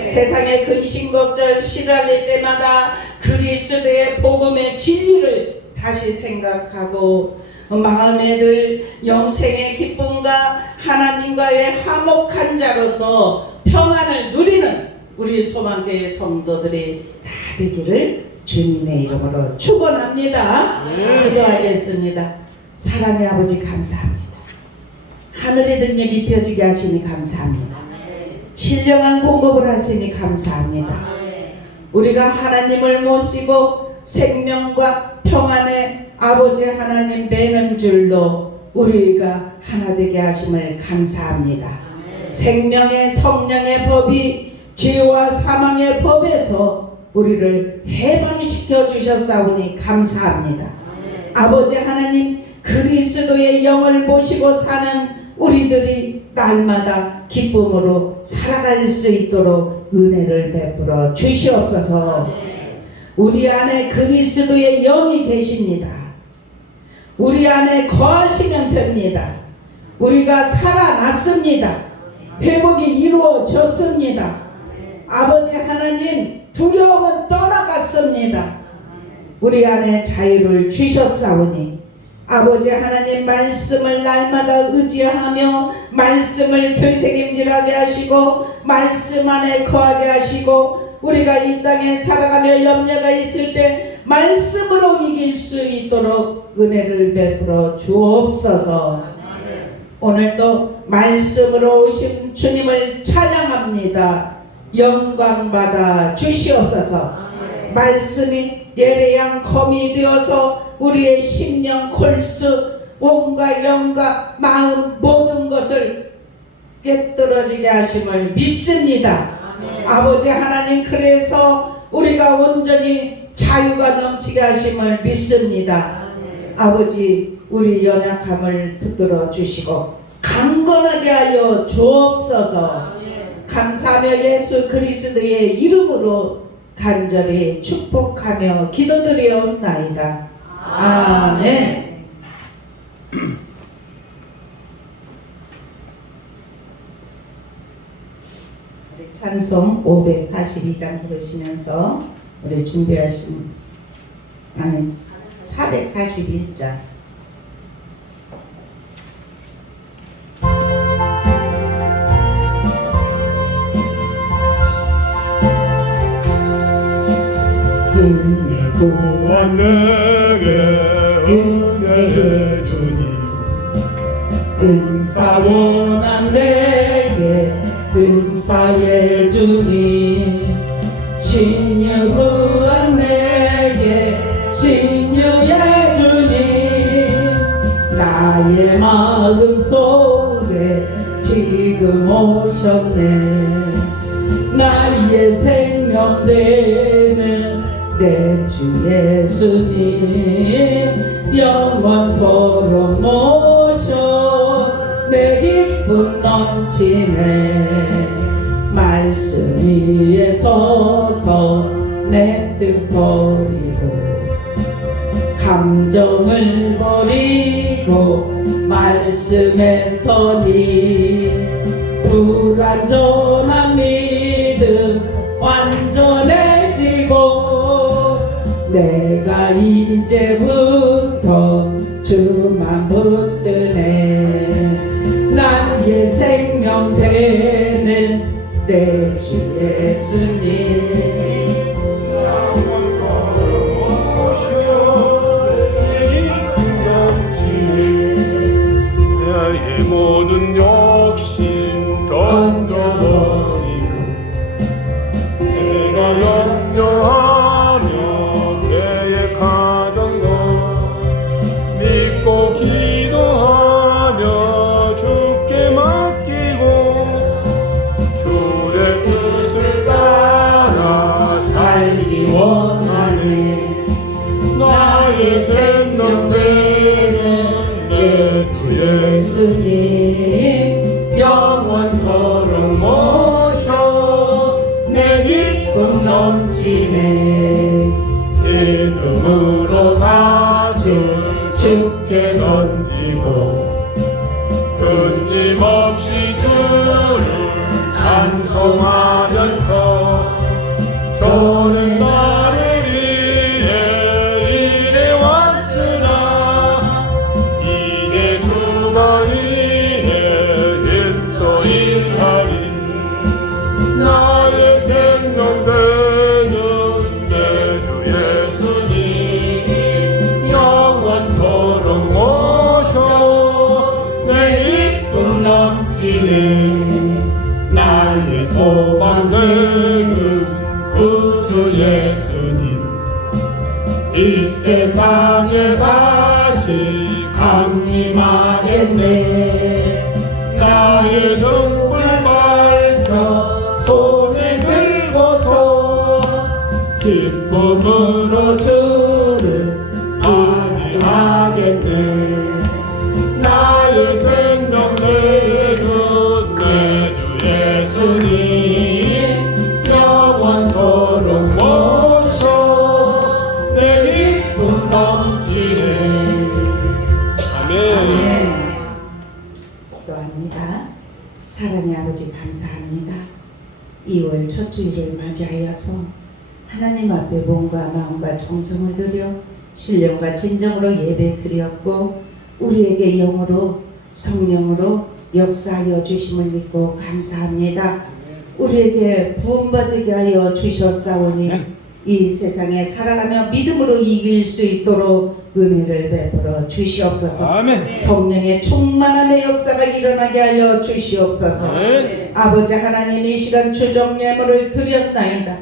세상의 근심 걱정 시달릴 때마다 그리스도의 복음의 진리를 다시 생각하고 마음에 들 영생의 기쁨과 하나님과의 화목한 자로서 평안을 누리는 우리 소망교회 성도들이 다 되기를 주님의 이름으로 축원합니다. 기도하겠습니다. 사랑의 아버지 감사합니다. 하늘의 능력이 입혀지게 하시니 감사합니다. 신령한 공급을 하시니 감사합니다. 우리가 하나님을 모시고 생명과 평안의 아버지 하나님 뵈는 줄로 우리가 하나 되게 하심을 감사합니다. 생명의 성령의 법이 죄와 사망의 법에서 우리를 해방시켜 주셨사오니 감사합니다. 아버지 하나님 그리스도의 영을 모시고 사는 우리들이 날마다 기쁨으로 살아갈 수 있도록 은혜를 베풀어 주시옵소서. 우리 안에 그리스도의 영이 계십니다. 우리 안에 거하시면 됩니다. 우리가 살아났습니다. 회복이 이루어졌습니다. 아버지 하나님 두려움은 떠나갔습니다. 우리 안에 자유를 주셨사오니 아버지 하나님 말씀을 날마다 의지하며 말씀을 되새김질하게 하시고 말씀 안에 거하게 하시고 우리가 이 땅에 살아가며 염려가 있을 때 말씀으로 이길 수 있도록 은혜를 베풀어 주옵소서. 오늘도 말씀으로 오신 주님을 찬양합니다. 영광 받아 주시옵소서. 말씀이 예래양 검이 되어서 우리의 심령 골수 몸과 영과 마음 모든 것을 깨떨어지게 하심을 믿습니다. 아버지 하나님, 그래서 우리가 온전히 자유가 넘치게 하심을 믿습니다. 아버지, 우리 연약함을 붙들어 주시고 강건하게 하여 주옵소서. 감사하며 예수 그리스도의 이름으로 간절히 축복하며 기도드리옵나이다. 아멘. 우리 찬송 542장 부르시면서 우리 준비하신 441장. 은혜 구원 내게 은혜를 주니 은사 원한 내게 은사의 주님, 신유 구원 내게 신유의 주님, 나의 마음 속에 지금 오셨네. 나의 생명 되는 내 주 예수님, 영원토록 모셔 내 기쁨 넘치네. 말씀 위에 서서 내 뜻 버리고 감정을 버리고 말씀에 서니 불완전한 믿음 완전해지고 내가 이제부터 주만 붙드네. 나의 생명 되는 내 주 예수님, 나의 모든 욕심 던져버리고 내가 염려하며 계획하던 것 믿고 기도하며 주께 맡기고 주의 뜻을 따라 살기 원하네. 나의 생명 되는 내 주 예수님, 영원토록 모셔 내 기쁨 넘치네. 믿음으로 다시 주께 던지고 끊임없이 주를 찬송하면서 저는 나를 위해 일해왔으나 이제 주가 위해 일소일하리. 나의 생명 되는 내 주 예수님, 영원토록 모셔 내 기쁨 넘치네. 나의 소망 되는 구주 예수님, 이 세상에 다시 강림하겠네. 나의 등불 밝혀 손에 들고서 기쁨으로 주를 맞이하겠네. 나의 생명 되는 내 주 예수님, 영원토록 모셔 내 기쁨 넘치네. 아멘. 기도합니다. 사랑의 아버지, 감사합니다. 2월 첫 주일을 맞이하여서 하나님 앞에 몸과 마음과 정성을 들여 신령과 진정으로 예배 드렸고 우리에게 영으로 성령으로 역사하여 주심을 믿고 감사합니다. 우리에게 부음받게 하여 주셨사오니 이 세상에 살아가며 믿음으로 이길 수 있도록 은혜를 베풀어 주시옵소서. 아멘. 성령의 충만함의 역사가 일어나게 하여 주시옵소서. 아멘. 아버지 하나님, 이 시간 주정 예물을 드렸나이다.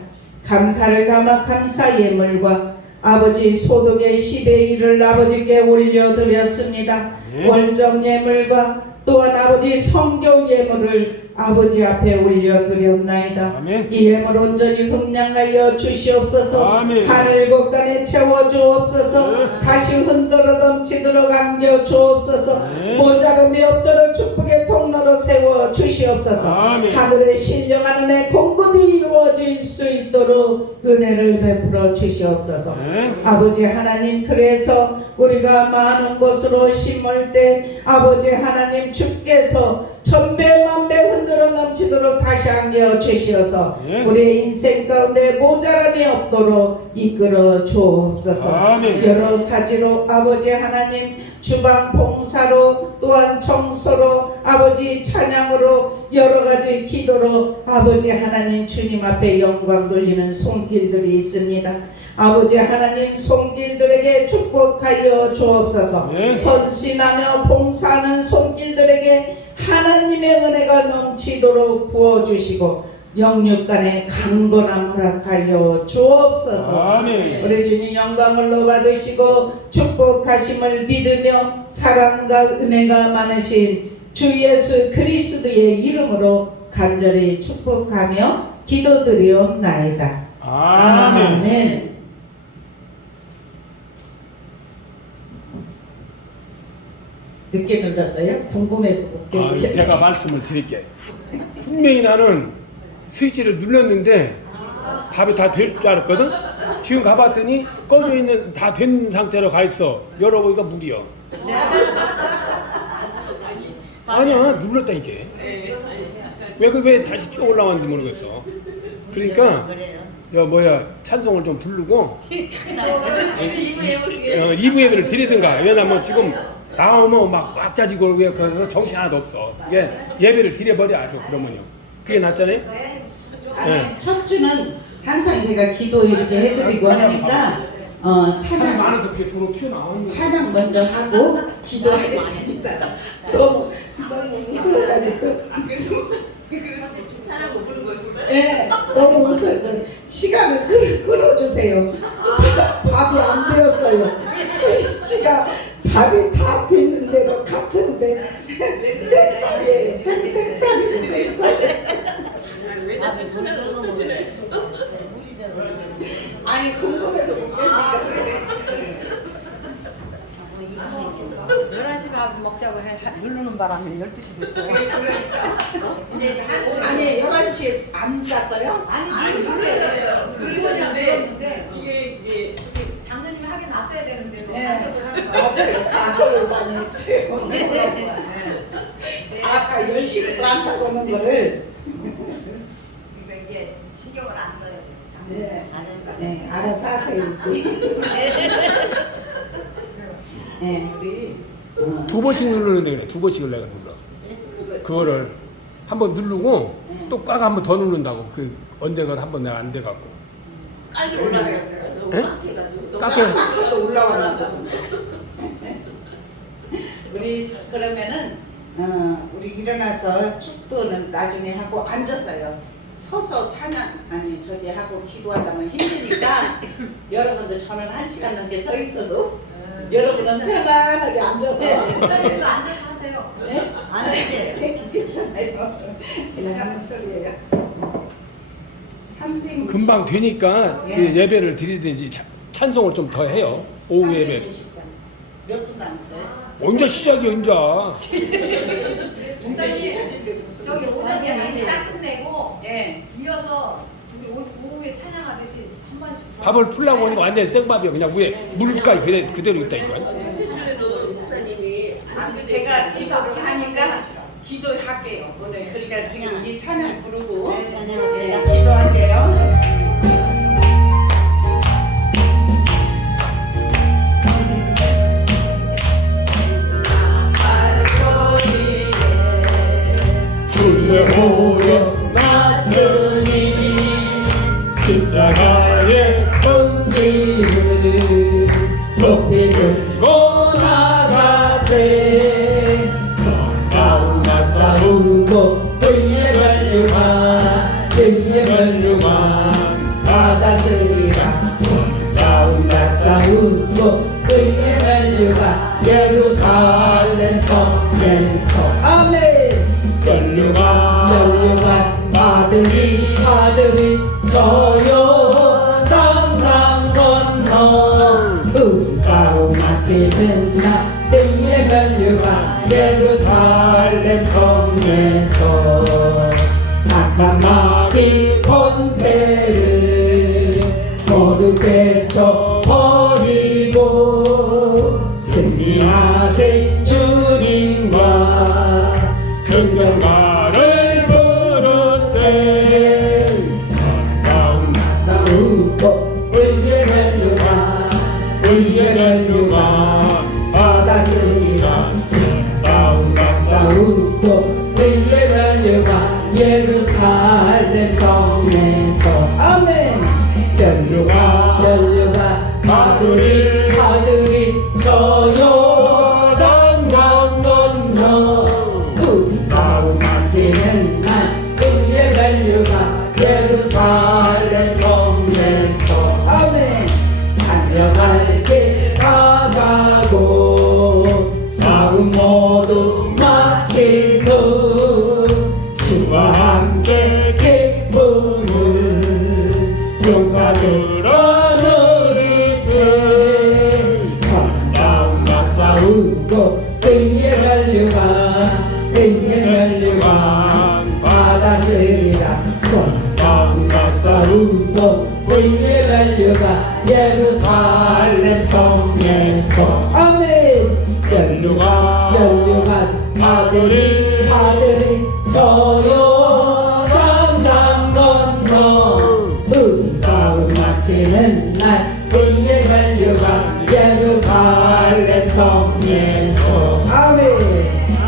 감사를 담아 감사 예물과 아버지 소독의 10의 1을 아버지께 올려드렸습니다. 원정 예물과 또한 아버지 성교 예물을 아버지 앞에 올려드렸나이다. 아멘. 이 예물 온전히 흠량하여 주시옵소서. 아멘. 하늘 곳간에 채워주옵소서. 네. 다시 흔들어 넘치도록 안겨 주옵소서. 네. 모자름이 없도록 축복의 통로로 세워 주시옵소서. 아멘. 하늘의 신령한 은혜 공급이 이루어질 수 있도록 은혜를 베풀어 주시옵소서. 네. 아버지 하나님, 그래서 우리가 많은 것으로 심을 때 아버지 하나님 주께서 천배 만배 흔들어 넘치도록 다시 안겨 주시어서 네. 우리의 인생 가운데 모자람이 없도록 이끌어 주옵소서. 아멘. 여러 가지로 아버지 하나님 주방 봉사로 또한 청소로 아버지 찬양으로 여러 가지 기도로 아버지 하나님 주님 앞에 영광 돌리는 손길들이 있습니다. 아버지 하나님 손길들에게 축복하여 주옵소서. 네. 헌신하며 봉사하는 손길들에게 하나님의 은혜가 넘치도록 부어주시고 영육간에 강건함 허락하여 주옵소서. 아멘. 우리 주님 영광을 받으시고 축복하심을 믿으며 사랑과 은혜가 많으신 주 예수 그리스도의 이름으로 간절히 축복하며 기도드리옵나이다. 아멘. 아멘. 늦게 눌렀어요? 궁금해서 늦게 아, 눌렀어요. 제가 말씀을 드릴게요. 분명히 나는 스위치를 눌렀는데 밥이 다 될 줄 알았거든. 지금 가봤더니 꺼져 있는 다 된 상태로 가 있어. 열어보니까 물이야. 아니야, 눌렀다니까. 왜 다시 튀어 올라왔는지 모르겠어. 그러니까 찬송을 좀 부르고 2부 예배를 드리든가. 왜냐면 지금 나오면 막 꽉짜지고 그래서 정신 하나도 없어. 이게 예배를 드려버려 아주. 그러면요. 그게 낫잖아요. 아니, 첫 주는 항상 제가 기도 이렇게 해드리고 하니까 사람이 찬양 많아서 그게 도로 튀어나오는 거야. 찬양 먼저 하고 기도하겠습니다. 너무 웃어가지고 찬양고 부른 거였었어요? 네, 너무 웃어요. 시간을 끌어주세요. 밥이 안 되었어요. 스위치가 밥이 다 됐는 대로 같은데 생쌀이에요. 생쌀. 왜 자꾸 찬양을 못 드시네? 아니 궁금해서 못 깼니까 그래. 11시 밥 먹자고 누르는 바람에 12시 됐어. 아니 11시 안 갔어요? 아니, 그랬어요. 그랬는데 이게 장로님이 하긴 놔둬야 되는데 네, 가석을 하는 거야. 맞아요. 가설을 많이 했어요. 아까 10시부터 한다고 하는 거를 그러니까 이제 신경을 안 써야 돼. 네. 장로님 네, 알아서 하세요 이제. 네, 우리 2번씩 누르는데 그래. 2번씩을 내가 눌러. 그거를 한번 누르고 또 꽉 한번 더 누른다고. 그 언제가 한번 내가 안 돼갖고. 깔기 올라가요. 너무 에? 깍해가지고. 깍해. 깎아서 올라왔나 봐. 우리 그러면은 우리 일어나서 축도는 나중에 하고 앉아서요. 서서 찬양 저기 하고 기도하려면 힘드니까 여러분들 저는 1시간 넘게 서 있어도 여러분은 편안하게 앉아서 목사님도 앉아서 하세요. 네? 안 되지. 괜찮아요. 그냥 하는 소리예요. 360. 금방 되니까 그 예배를 드리든지 찬송을 좀 더 해요. 오후 예배. 360장. 몇 분 남았어요? 언제 시작이야, 이제. 이제 시작인데 무슨 저기 오전에 많이 딱 끝내고 예. 이어서 우리 오후에 찬양하듯이 한 번씩. 밥을 풀라고 하니까 완전 생밥이야. 그냥 위에 물까지 그대로 있다, 이거. 첫째 주에는 목사님이 제가 기도를 하니까 기도할게요. 오늘 그러니까 지금 이 찬양 부르고 네, 기도할게요. 주의 오래 나서니 십자가의 은기를 높이 들고 나가세 싸운다 싸우고 의의 멸류관 받았으리라 싸운다 싸우고 의의 멸류관 예루살렘 성에서 낙하마귀 권세를 모두 깨쳐버리고 승리하세 주님과 승전가를 부르세 싸움 싸우고 의의 면류관 받았으리라 싸우고 의의 면류관 예루살렘 성에서 아멘 면류관 하늘이 저 요단 강 건너 그 싸움 마치는 날 의의 면류관 예루살렘 성에서 아멘 달려갈 길 가가고 싸움 모두 마치고 주와 함께 기쁨을 용사들어 누리세 싸움과 싸우고 의의 면류관 받았으리라 싸움과 싸우고 의의 면류관 예루살렘 성에서 아멘 면류관 하늘이 저 요단 건너 싸움 마치는 날 의의 면류관 예루살렘 성에서 아멘